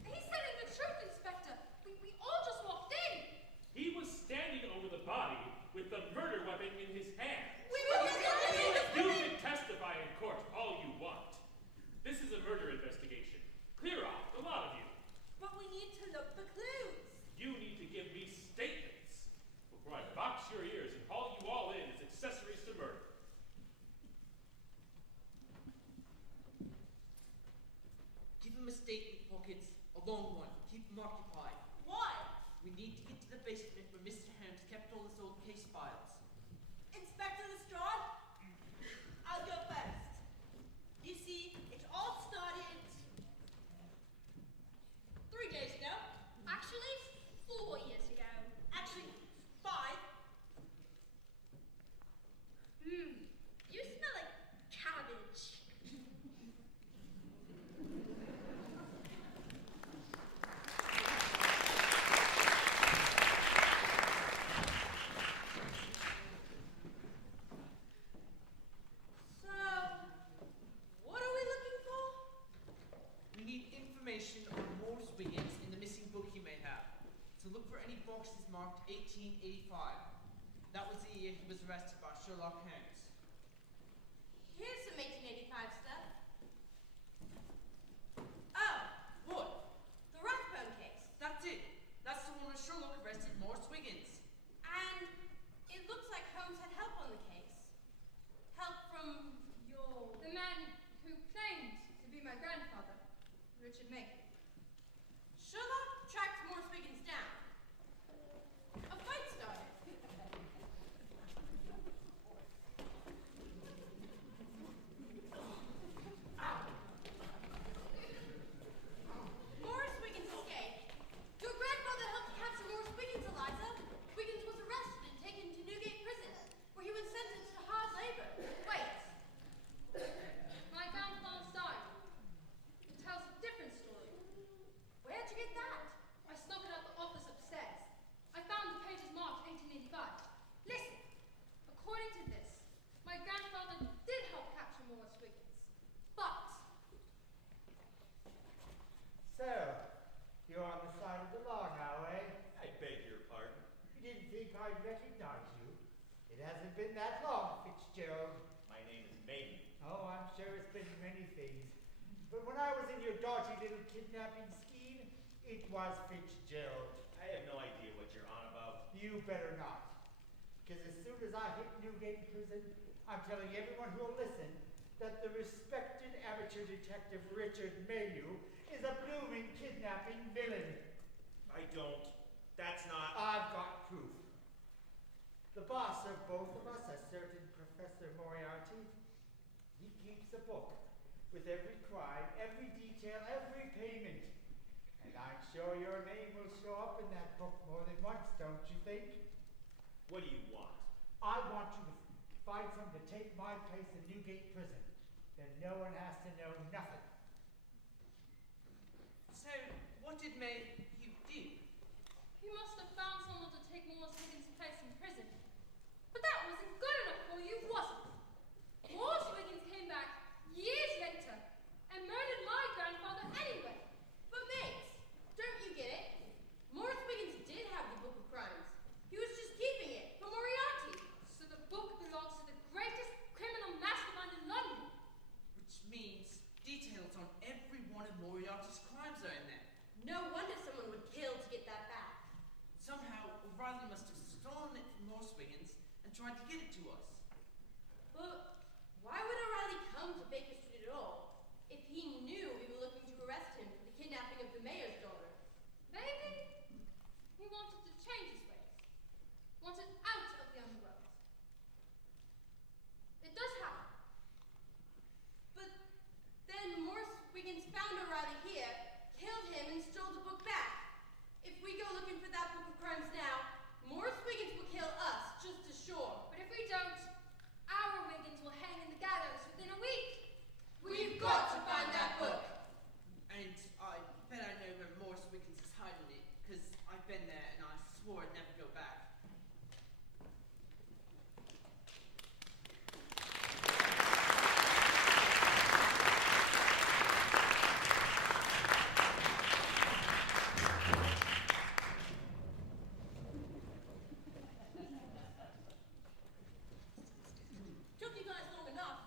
He's telling the truth, Inspector. We all just walked in. He was standing over the body with the murder weapon in his hand. You can testify in court all you want. This is a murder investigation. Clear off, the lot of you. But we need to look for clues. You need to give me statements before I box your ears and haul you all in as accessories to murder. Give him a statement, Pockets. A long one. Keep him occupied. Why? We need to get to the basement where Mr. Holmes kept all his old case files. Inspector Lestrade? I'll go first. You see, it all started 3 days ago. Actually, 4 years ago. Actually, 5. You smell like cabbage. So, what are we looking for? We need information on Morris Wiggins in the missing book he may have. So look for any boxes marked 1885. That was the year he was arrested by Sherlock Holmes. Here's some 1885 stuff. Oh, What? the Rathbone case. That's it. That's the one where Sherlock arrested Morris Wiggins. And it looks like Holmes had help on the case. Help from your... The man who claimed to be my grandfather, Richard Baker. Sherlock tracked Morris Wiggins down. A fight started. Morris Wiggins escaped. Your grandfather helped capture Morris Wiggins, Eliza. Wiggins was arrested and taken to Newgate Prison, where he was sentenced to hard labor. Wait. My grandfather's died. It tells a different story. Where'd you get that? I snuck it out the office upstairs. I found the pages marked 1885. Listen, according to this, my grandfather did help capture Morris Wiggins. But So, you're on the side of the law now, eh? I beg your pardon. You didn't think I'd recognize you. It hasn't been that long, Fitzgerald. My name is Mayhew. Oh, I'm sure it's been many things. But when I was in your dodgy little kidnapping scheme, it was Fitzgerald. I have no idea what you're on about. You better not. Because as soon as I hit Newgate Prison, I'm telling everyone who'll listen that the respected amateur detective Richard Mayhew is a blooming kidnapping villain. I don't That's not... I've got proof. The boss of both of us, a certain Professor Moriarty, he keeps a book with every crime, every detail, every payment. And I'm sure your name will show up in that book more than once, don't you think? What do you want? I want you to find someone to take my place in Newgate Prison. Then no one has to know nothing. So, what did May you do? You must have found someone to take Morris Wiggins' place in prison. But that wasn't good enough for you, was it? Morris Wiggins came back years later and murdered my grandfather anyway. But mates, don't you get it? Morris Wiggins did have the Book of Crimes. He was just keeping it for Moriarty. So the book belongs to the greatest criminal mastermind in London. Which means details on every one of Moriarty's crimes are in there. No wonder someone would kill to get that back. Somehow, O'Reilly must have stolen it from Morris Wiggins and tried to get it to us. But why would O'Reilly come to Baker Street at all if he knew we were looking to arrest him for the kidnapping of the mayor's daughter? Maybe he wanted to change his ways. Wanted out of the underworld. It does happen. But then Morris Wiggins found O'Reilly here, killed him, and stole the book back. If we go looking for that Book of Crimes now, Morris Wiggins will kill us just as sure. But if we don't, our Wiggins will hang in the gallows within a week. We've got to find that book. And I bet I know where Morris Wiggins is hiding it, because I've been there and I swore I'd never go back. Took you guys long enough.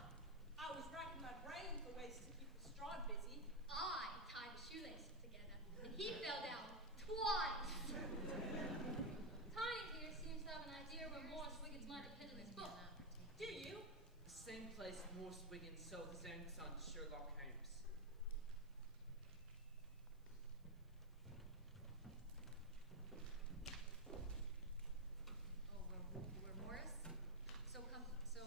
I was racking my brain for ways to keep Lestrade busy. I tied his shoelaces together, and he fell down twice. Tiny here seems to have an idea where Morris Wiggins might have hidden his book. Do you? The same place Morris Wiggins sold his own son to Sherlock Holmes. Oh, we're Morris? So come, so...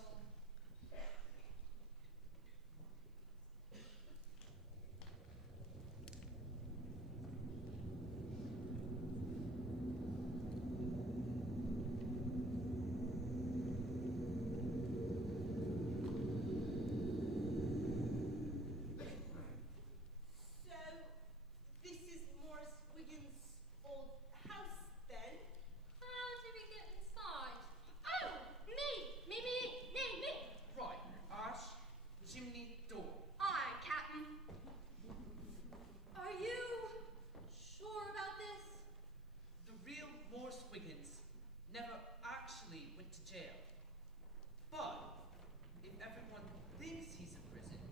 So, this is Morris Wiggins' old house then? How did we get inside? Oh, me. Right, Ash, chimney door. Aye, Captain. Are you sure about this? The real Morris Wiggins never actually went to jail. But if everyone thinks he's in prison,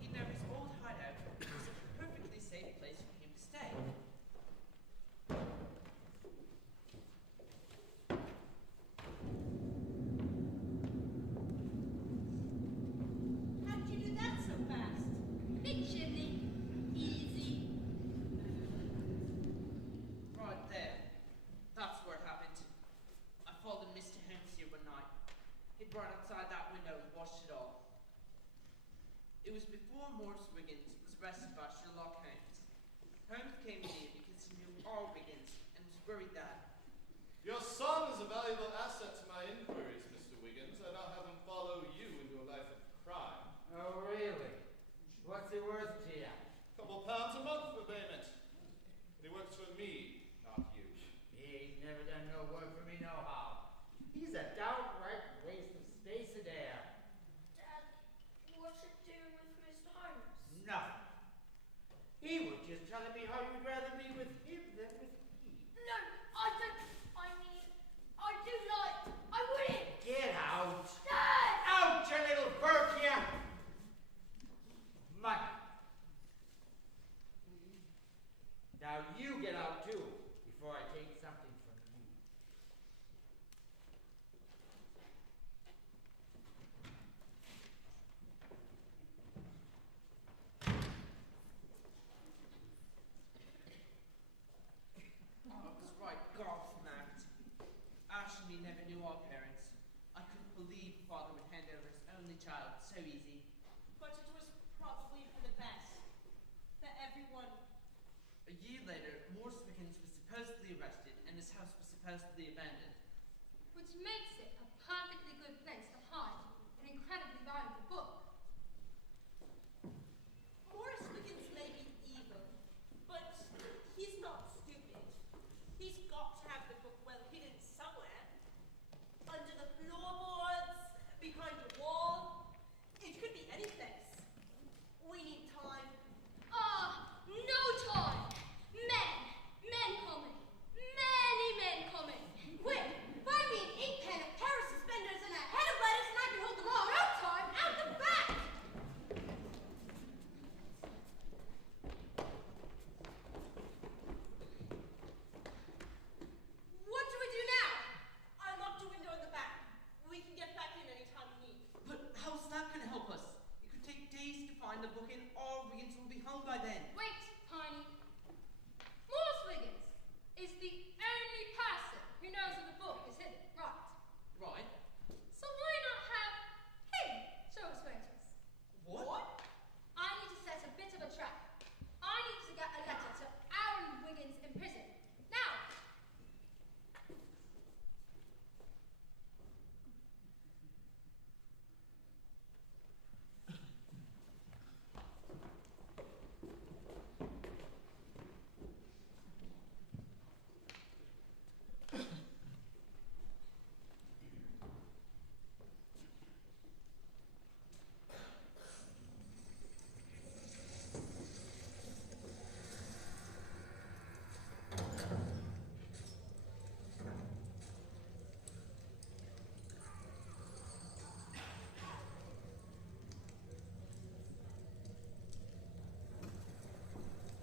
he'd know his old hideout was a perfectly safe place for him to stay. How did you do that so fast? Big chimney. Easy. Right there. That's where it happened. I followed Mr. Holmes here one night. He'd run outside that window and watched it all. It was before Morris Wiggins was arrested by Sherlock Holmes. Holmes came here because he knew all Wiggins and was worried that. Your son is a valuable asset to my inquiries, Mr. Wiggins. I'd not have him follow you into a life of crime. Oh, really? What's it worth to you? £2 a month for payment. But he works for me, not you. He ain't never done no work for me nohow. He's a downright waste of space and air. Dad, what's it do with Mr. Holmes? Nothing. He was just telling me how you'd rather be with him than with me. No, I don't. I mean, I do like. I wouldn't. Get out! Dad! Out, you little burk, you! Money. Now you get out too, before I take something from you. Oh, I was right, God. tragedy never knew our parents. I couldn't believe father would hand over his only child so easy. But it was probably for the best. For everyone. A year later, Morris Wiggins was supposedly arrested and his house was supposedly abandoned. Which makes it a perfectly good place to hide an incredibly valuable book. Morris Wiggins may be evil, but he's not stupid. He's got to have the book well hidden somewhere. Under the floorboards, behind a wall. It could be any place. We need time. No time! Men coming. Many men coming. Quick! Find me an ink pen, a pair of suspenders, and a head of lettuce, and I can hold them all. No time! Out the back! What do we do now? I locked a window in the back. We can get back in any time we need. But how's that going to help us? It could take days to find the book and all Wiggins will be hung by then. Wait, Tiny. Morris Wiggins is the only person who knows where the book is hidden, right? Right? So why not have him show us where it is? What? I need to set a bit of a trap. I need to get a letter to Aaron Wiggins in prison. Now!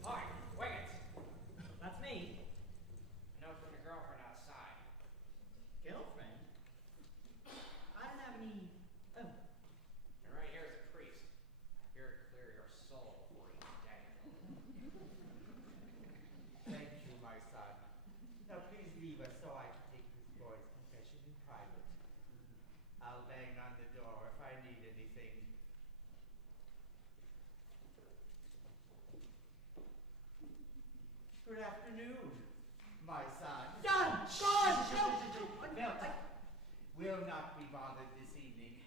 Hi, Wiggins. That's me. A note from your girlfriend outside. Girlfriend? I don't have any... Oh, And right here is a priest. Here to clear your soul before you die. Thank you, my son. Now please leave us so I can take this boy's confession in private. I'll bang on the door if I need anything. Good afternoon, my son. God! No, we'll not be bothered this evening.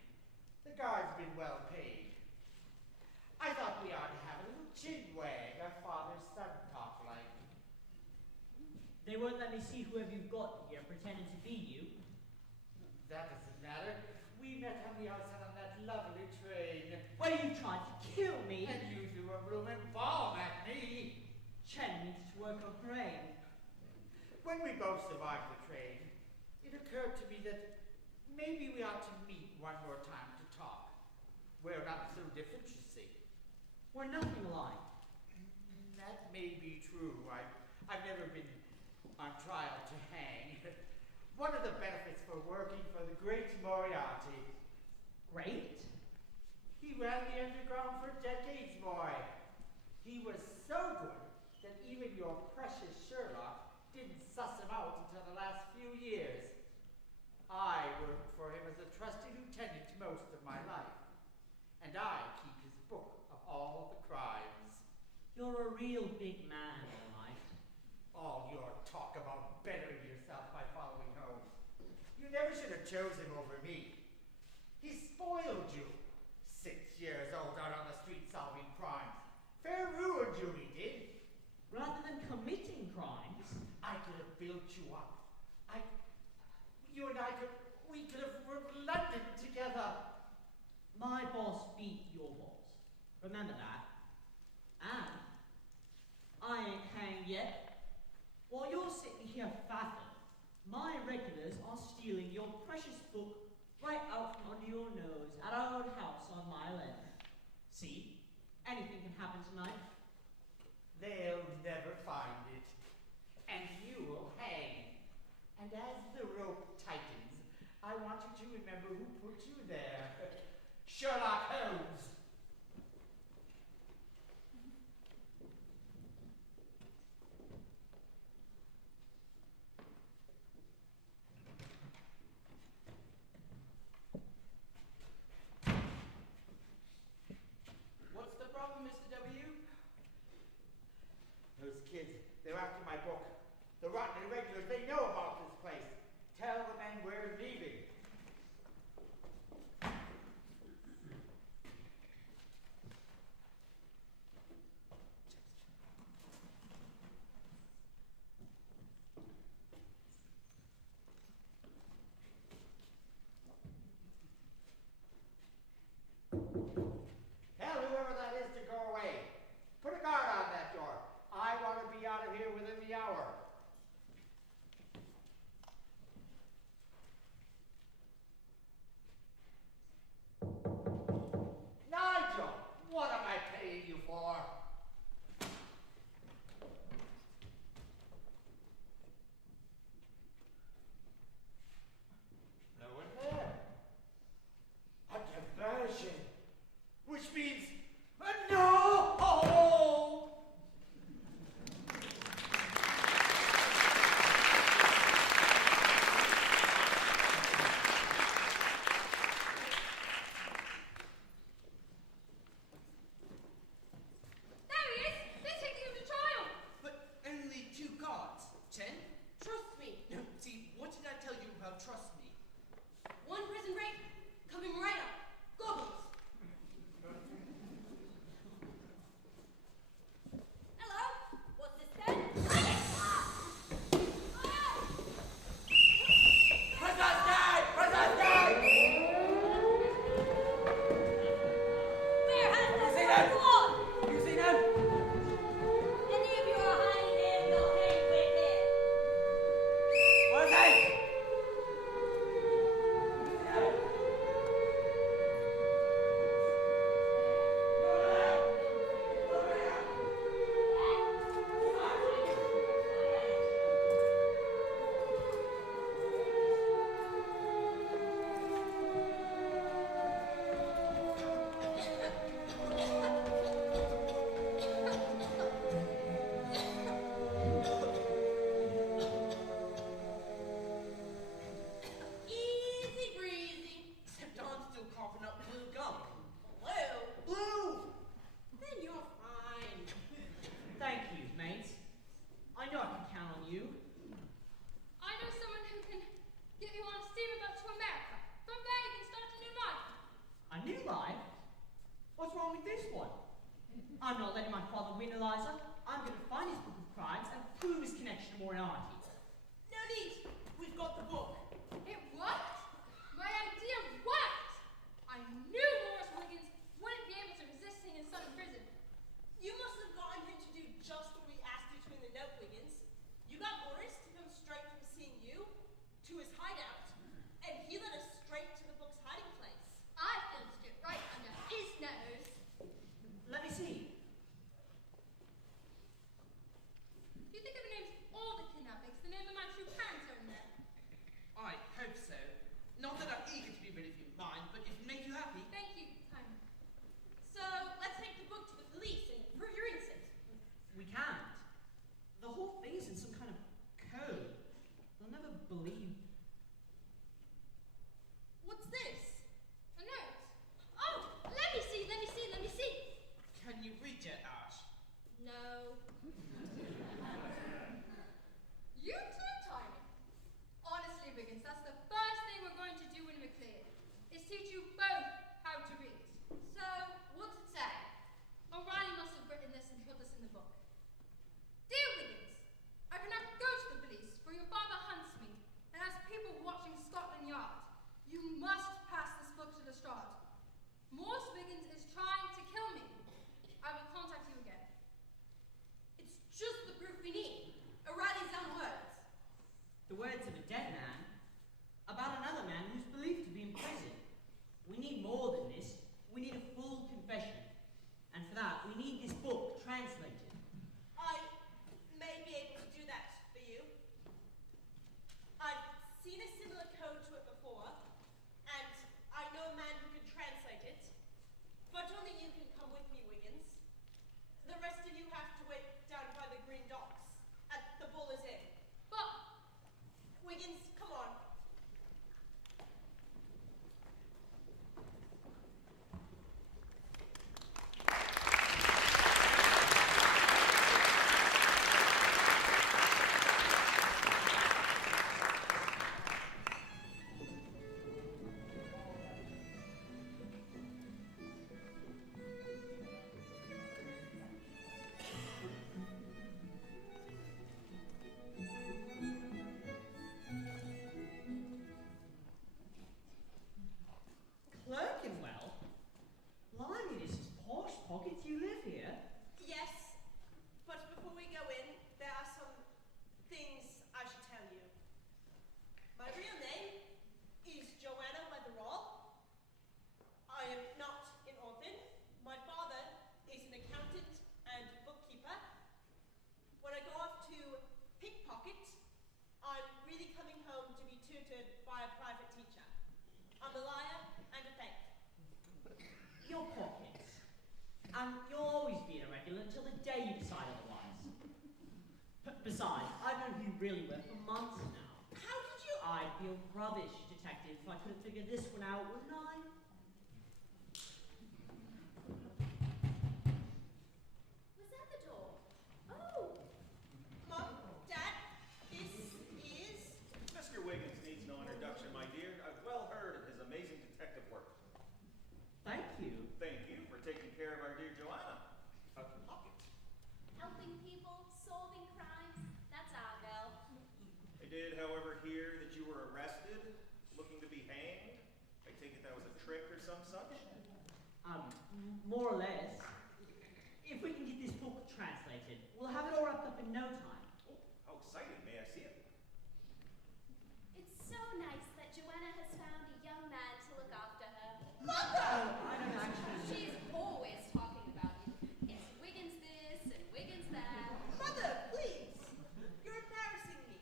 The guard's been well paid. I thought we ought to have a little chin wag, a father-son talk like. They won't let me see whoever you've got here pretending to be you. That doesn't matter. We met on the outside on that lovely train. Well, you tried to kill me. And you threw a bloomin' bomb at me. Chen needs to work her brain. When we both survived the train, it occurred to me that maybe we ought to meet one more time to talk. We're not so different, you see. We're nothing alike. That may be true. I've never been on trial to hang. One of the benefits for working for the great Moriarty. Great? He ran the underground for decades, boy. He was so good that even your precious Sherlock didn't suss him out until the last few years. I worked for him as a trusty lieutenant most of my life, and I keep his book of all the crimes. You're a real big man, all right. All your talk about bettering yourself by following Holmes. You never should have chosen him over me. He spoiled you. 6 years old out on the street solving crimes. Fair ruined you, he did. Rather than committing crimes, I could have built you up. You and I we could have ruled London together. my boss beat your boss. Remember that. And I ain't hanged yet. While you're sitting here faffing, my regulars are stealing your precious book right out from under your nose at our own house on Mile End. See? Anything can happen tonight. They'll never find it. And you will hang. And as the rope tightens, I want you to remember who put you there. Sherlock Holmes. The rotten irregulars, they know about this place. Tell the men we're leaving. Tell whoever that is to go away. Put a guard on that door. I want to be out of here within the hour. Nigel, what am I paying you for? No one there. A diversion. Which means a no! There he is! They're taking him to trial! But only 2 guards. 10? Trust me. No, see, what did I tell you about trust me? One prison break, coming right up. Goggles. Hello? What's this then? Where has this gone? You seen him? Any of you are hiding here, you'll hang with him. What's that? Easy breezy. Except I'm still coughing up blue gum. Blue. Blue! Then you're fine. Thank you, mates. I know I can count on you. I know someone who can get you on a steamboat to America. From there you can start a new life. A new life? What's wrong with this one? I'm not letting my father win, Eliza. I'm going to find his book of crimes and prove his connection to Moriarty. No need. We've got the book. It worked! My idea worked! I knew Morris Wiggins wouldn't be able to resist seeing his son in prison. You must have gotten him to do just what we asked you to in the note, Wiggins. You got Morris to come straight from seeing you to his hideout, and he led us straight to the book's hiding place. I filched it right under his nose. Let me see. You think I've named all the kidnappings the name of my true parents are in there? really coming home to be tutored by a private teacher. I'm a liar and a fake. You're pockets. And you'll always be irregular until the day you decide otherwise. Besides, I've known who you really were for months now. How did you... I'd feel rubbish, detective, if I couldn't figure this one out, wouldn't I? Was that the door? Oh! Mom, Dad, this is... Mr. Wiggins needs no introduction, my dear. I've well heard of his amazing detective work. Thank you. Thank you for taking care of our dear Joanna. Pockets. Helping people, solving crimes, that's our goal. I did, however, hear that you were arrested, looking to be hanged. I take it that was a trick or some such? More or less. If we can get this book translated, we'll have it all wrapped up in no time. Oh, how exciting. May I see it? It's so nice that Joanna has found a young man to look after her. Mother! I don't actually... She's always talking about you. It's Wiggins this and Wiggins that. Mother, please! You're embarrassing me.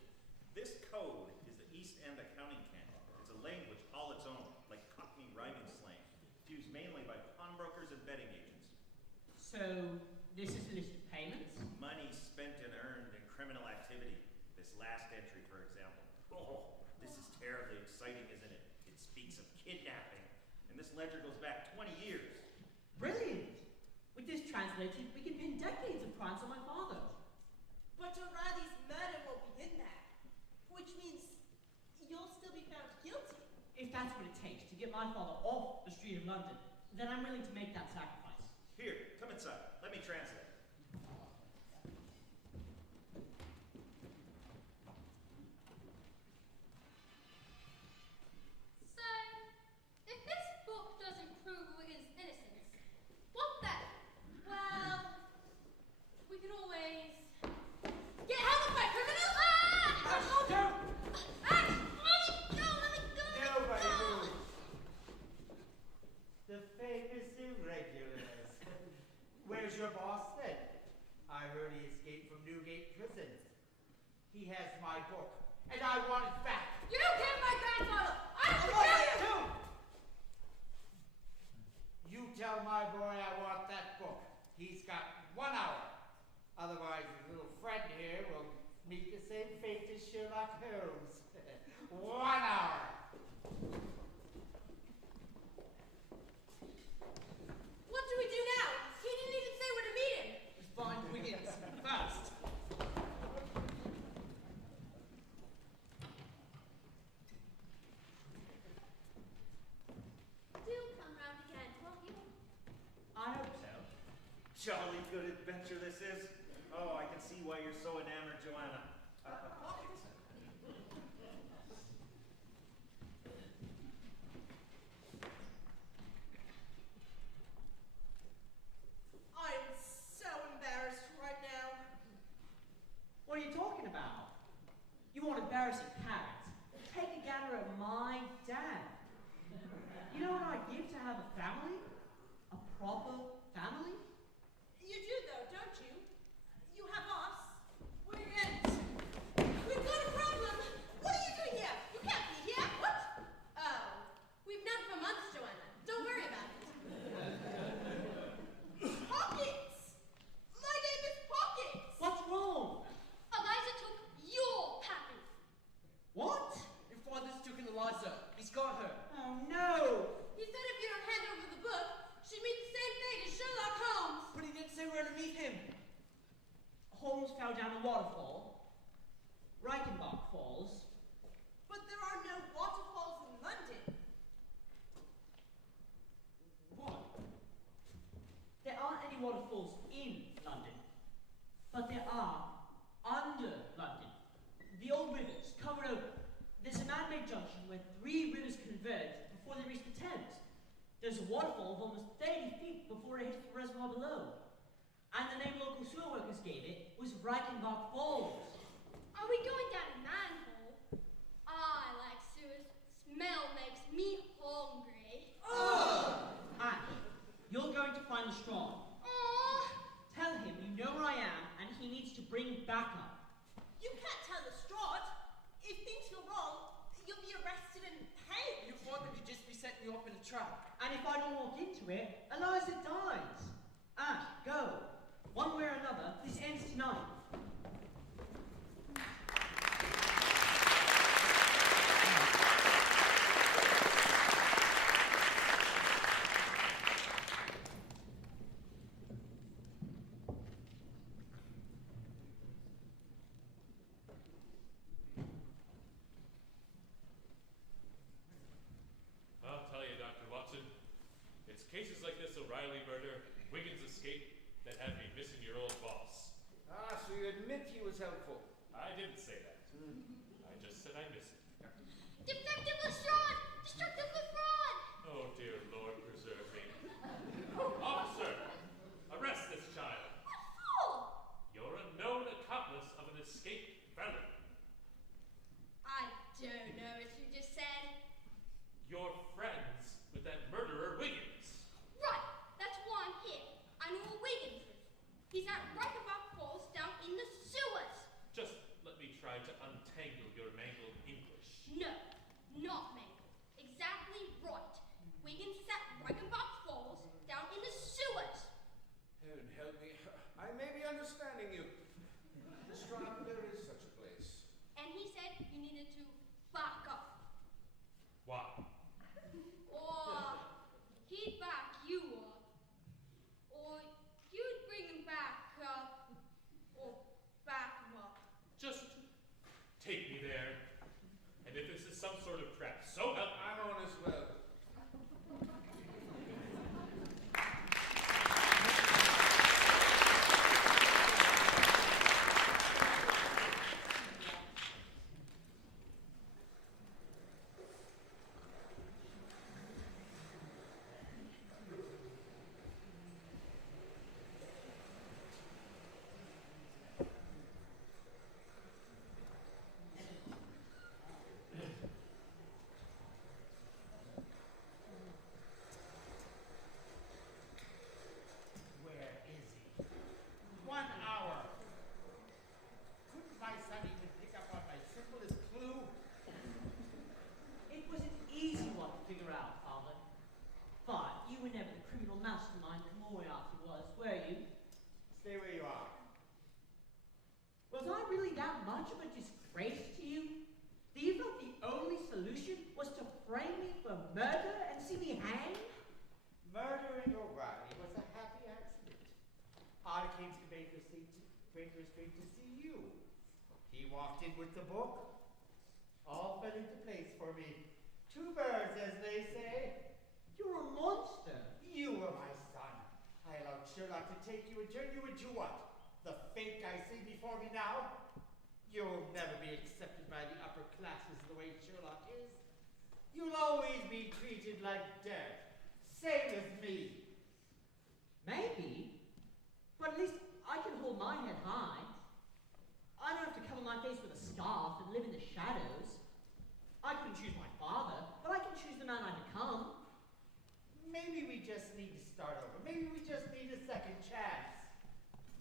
This code is the East End accounting canon. It's a language all its own, like Cockney rhyming slang. It's used mainly by pawnbrokers and betting agents. So, this is a list of payments? Money spent and earned in criminal activity. This last entry, for example. Oh, this is terribly exciting, isn't it? It speaks of kidnapping. And this ledger goes back 20 years. Brilliant! With this translated, we can pin decades of crimes on my father. But O'Reilly's murder won't be in there. Which means you'll still be found guilty. If that's what it takes to get my father off the street of London, then I'm willing to make that sacrifice. Here, come inside. Let me translate. So, if this book doesn't prove Wiggins' innocence, what then? Well, we could always get help by criminals. Don't! Let me go! Nobody moves. The Baker Street Irregulars. Where's your boss then? I heard he escaped from Newgate Prison. He has my book, and I want it back. You don't care my grandfather! I will want kill it you! too! You tell my boy I want that book. He's got 1 hour. Otherwise, his little friend here will meet the same fate as Sherlock Holmes. 1 hour. What do we do now? He didn't even say where to meet him. Find Wiggins, fast. Do come round again, won't you? I hope so. Jolly good adventure this is. Oh, I can see why you're so enamored, Joanna. Pockets. I'm so embarrassed right now. What are you talking about? You want embarrassing parents? Take a gander at my dad. You know what I'd give to have a family? A proper family? You do though, don't you? You have us. Wiggins! We've got a problem! What are you doing here? You can't be here! What? Oh. We've known for months, Joanna. Don't worry about it. Pockets! My name is Pockets! What's wrong? Eliza took your pappy. What? Your father's taken Eliza. He's got her. Oh no! He said if you don't hand over the book, she'd meet the same fate as Sherlock Holmes. But he didn't say where to meet him. Holmes fell down a waterfall. Reichenbach Falls. But there are no waterfalls in London. What? There aren't any waterfalls in London, but there are under London. The old rivers covered over. There's a man-made junction where 3 rivers converge before they reach the Thames. There's a waterfall of almost 30 feet before it hits the reservoir below. And the name local sewer workers gave it was Reichenbach Falls. Are we going down a manhole? I like sewers. Smell makes me hungry. Ash, you're going to find the straw. Aww. Tell him you know where I am and he needs to bring backup. You can't tell Lestrade. If things to it, Eliza dies. Go. One way or another, this ends tonight. I'll tell you, Dr. Watson, it's cases like this O'Reilly murder, Wiggins escape, that have me missing your old boss. Ah, so you admit he was helpful. I didn't say that. I just said I miss him. Defective Lestrade! Destructive Lestrade! Oh, dear Lord, preserve me. Officer, arrest this child. What for? You're a known accomplice of an escaped felon. I don't know what you just said. You're friends with that murderer Wiggins. Right, that's why I'm here. I know where Wiggins is. He's at Reichenbach Falls down in the sewers. Just let me try to untangle your mangled English. No, not mangled. Exactly right. Wiggins is at Reichenbach Falls down in the sewers. Heaven help me. I may be understanding you. Lestrade, there is such a place. And he said you needed to back up. Why? Or he'd back you up. Or you'd bring him back up. Or back him up. Just take me there. And if this is some sort of trap, so help me. I'm on as well. Where is he? 1 hour. Couldn't my son even pick up on my simplest clue? It was an easy one to figure out, Father. But you were never the criminal mastermind Moriarty was, were you? Stay where you are. Was I really that much of a disgrace to you? Do you feel the only solution was to frame me for murder and see me hanged? Murdering O'Reilly was a happy accident. I came to Baker Street to see you. He walked in with the book. All fell into place for me. 2 birds, as they say. You're a monster. You were my son. I allowed Sherlock to take you and turn you into what? The fake I see before me now? You'll never be accepted by the upper classes the way Sherlock is. You'll always be treated like dirt. Same as me. Maybe. But at least I can hold my head high. I don't have to cover my face with a scarf and live in the shadows. I couldn't choose my father, but I can choose the man I become. Maybe we just need to start over. Maybe we just need a second chance.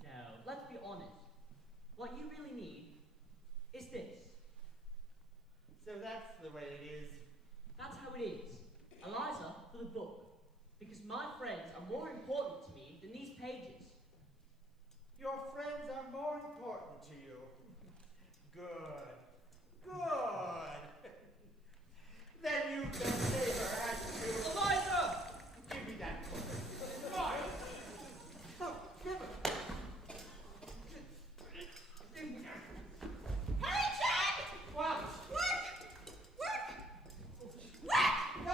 No, let's be honest. What you really need is this. So that's the way it is. That's how it is. Eliza, for the book. Because my friends are more important to me than these pages. Your friends are more important to you. Good. Good. Then you can save her attitude. Eliza! Give me that book. Why? Oh, never. Hey, Jack! What? Work! Work! Work! No!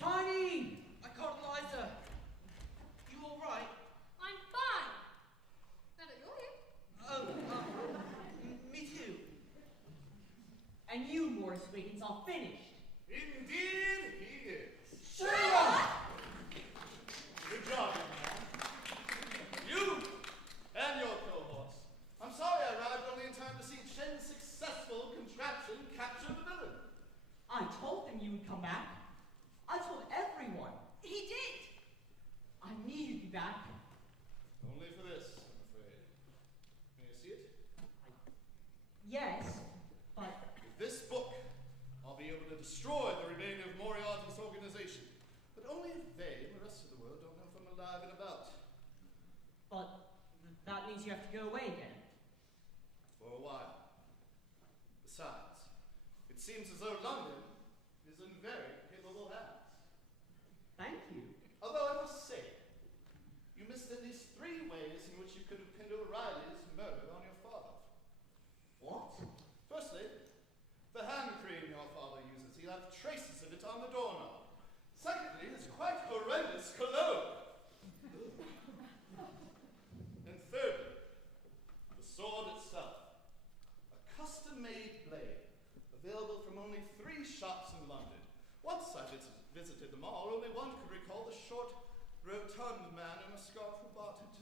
Tiny! I caught Eliza. You all right? I'm fine. Now that you're here. Oh, me too. And you, Morris Wiggins, are finished. Indeed, he is. Sherlock! Good job, young man. You and your cohorts. I'm sorry I arrived only in time to see Chen's successful contraption capture the villain. I told them you would come back. I told everyone. He did. I knew you'd be back. Yes, but... With this book, I'll be able to destroy the remainder of Moriarty's organization. But only if they and the rest of the world don't know if I'm alive and about. But that means you have to go away again. For a while. Besides, it seems as though London is in very capable hands. Thank you. Although I must say, you missed at least 3 ways in which you could have pinned O'Reilly's murder on your father. What? Firstly, the hand cream your father uses. He left traces of it on the doorknob. Secondly, his quite horrendous cologne. And thirdly, the sword itself. A custom-made blade, available from only 3 shops in London. Once I visited them all, only one could recall the short, rotund man in a scarf who bought it.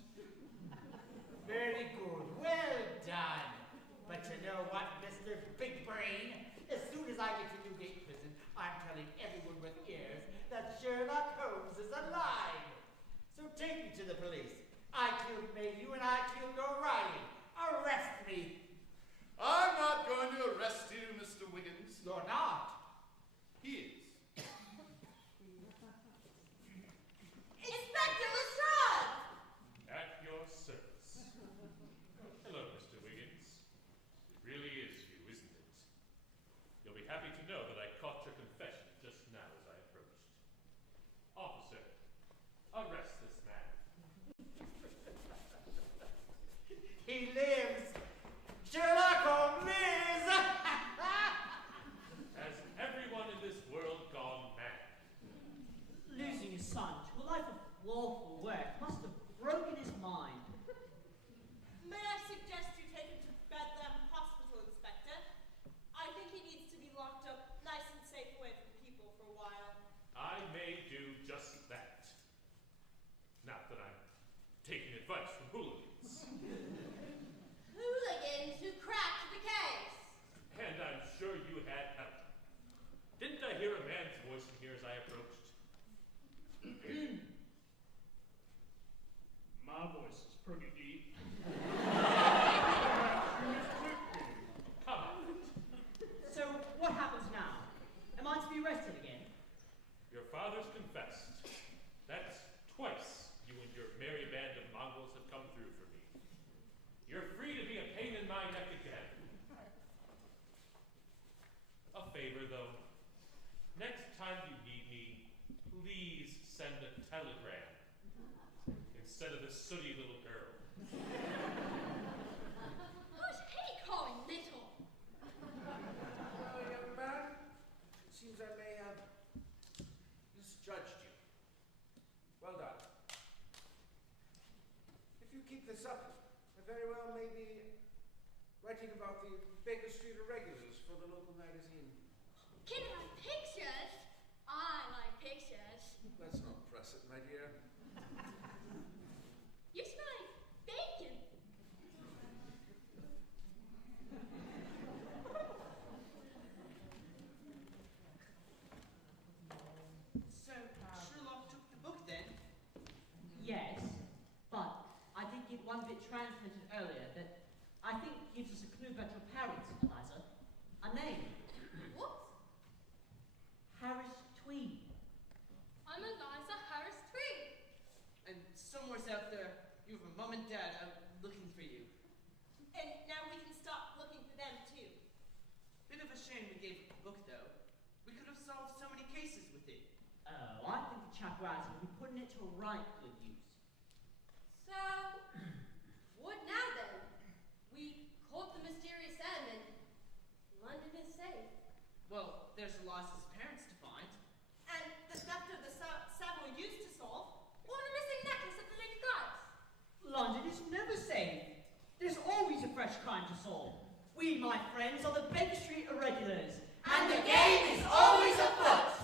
Very good. Well done. But you know what, Mr. Big Brain? As soon as I get to Newgate Prison, I'm telling everyone with ears that Sherlock Holmes is alive. So take me to the police. I killed Mayhew and I killed O'Reilly. Arrest me. I'm not going to arrest you, Mr. Wiggins. You're not. He is. Inspector Lestrade! At your service. Hello, Mr. Wiggins. It really is you, isn't it? You'll be happy to know that I caught your confession just now as I approached. Officer, arrest this man. He lives. Sherlock Holmes lives. Has everyone in this world gone mad? Losing his son to a life of lawful work must have broken his mind. May I suggest you take him to Bedlam Hospital, Inspector? I think he needs to be locked up nice and safe away from people for a while. I may do just that. Not that I'm taking advice from hooligans. Hooligans who cracked the case. And I'm sure you had help. Didn't I hear a man's voice in here as I approached? My voice is pretty deep. Come on. So, what happens now? Am I to be arrested again? Your father's confessed. That's twice you and your merry band of Mongols have come through for me. You're free to be a pain in my neck again. A favor, though. Next time you need me, please send a telegram instead of this sooty little girl. Who's he calling little? Well, young man, it seems I may have misjudged you. Well done. If you keep this up, I very well may be writing about the Baker Street Irregulars for the local magazine. Can have pictures? I like pictures. Let's not press it, my dear. You smell like bacon. So, Sherlock took the book then? Yes, but I did get one bit translated earlier that I think gives us a clue about your parents, Eliza. A name. What? Harris Tweed. I'm Eliza Harris Tweed. And somewhere's out there, you have a mom and dad out looking for you. And now we can stop looking for them, too. Bit of a shame we gave up the book, though. We could have solved so many cases with it. Oh, I think the chap writing will be putting it to right good use. So, what now then? We caught the mysterious airman. London is safe. Well, there's Eliza's parents to find. And the theft of the Savile used to solve. Or the missing necklace of the Lady Guides. London is never safe. There's always a fresh crime to solve. We, my friends, are the Baker Street Irregulars. And the game is always afoot.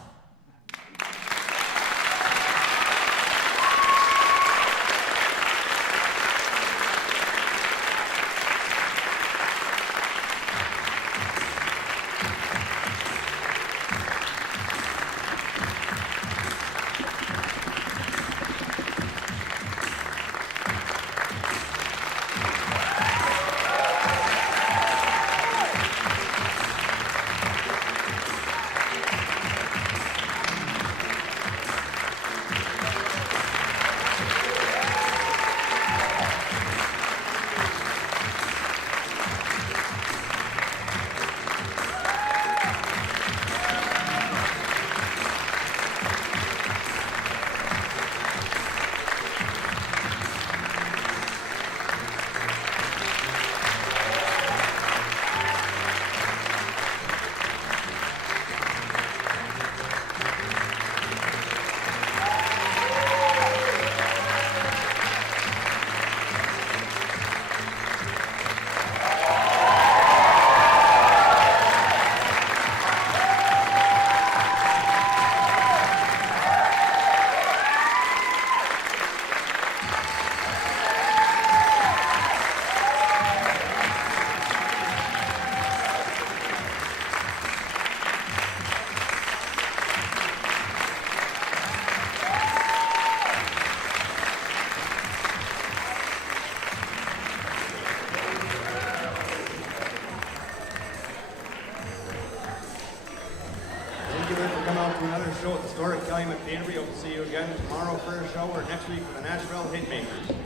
Thank you then for coming out to another show at the store at Calumet Players. Hope to see you again tomorrow for a show or next week for the Nashville Hitmakers.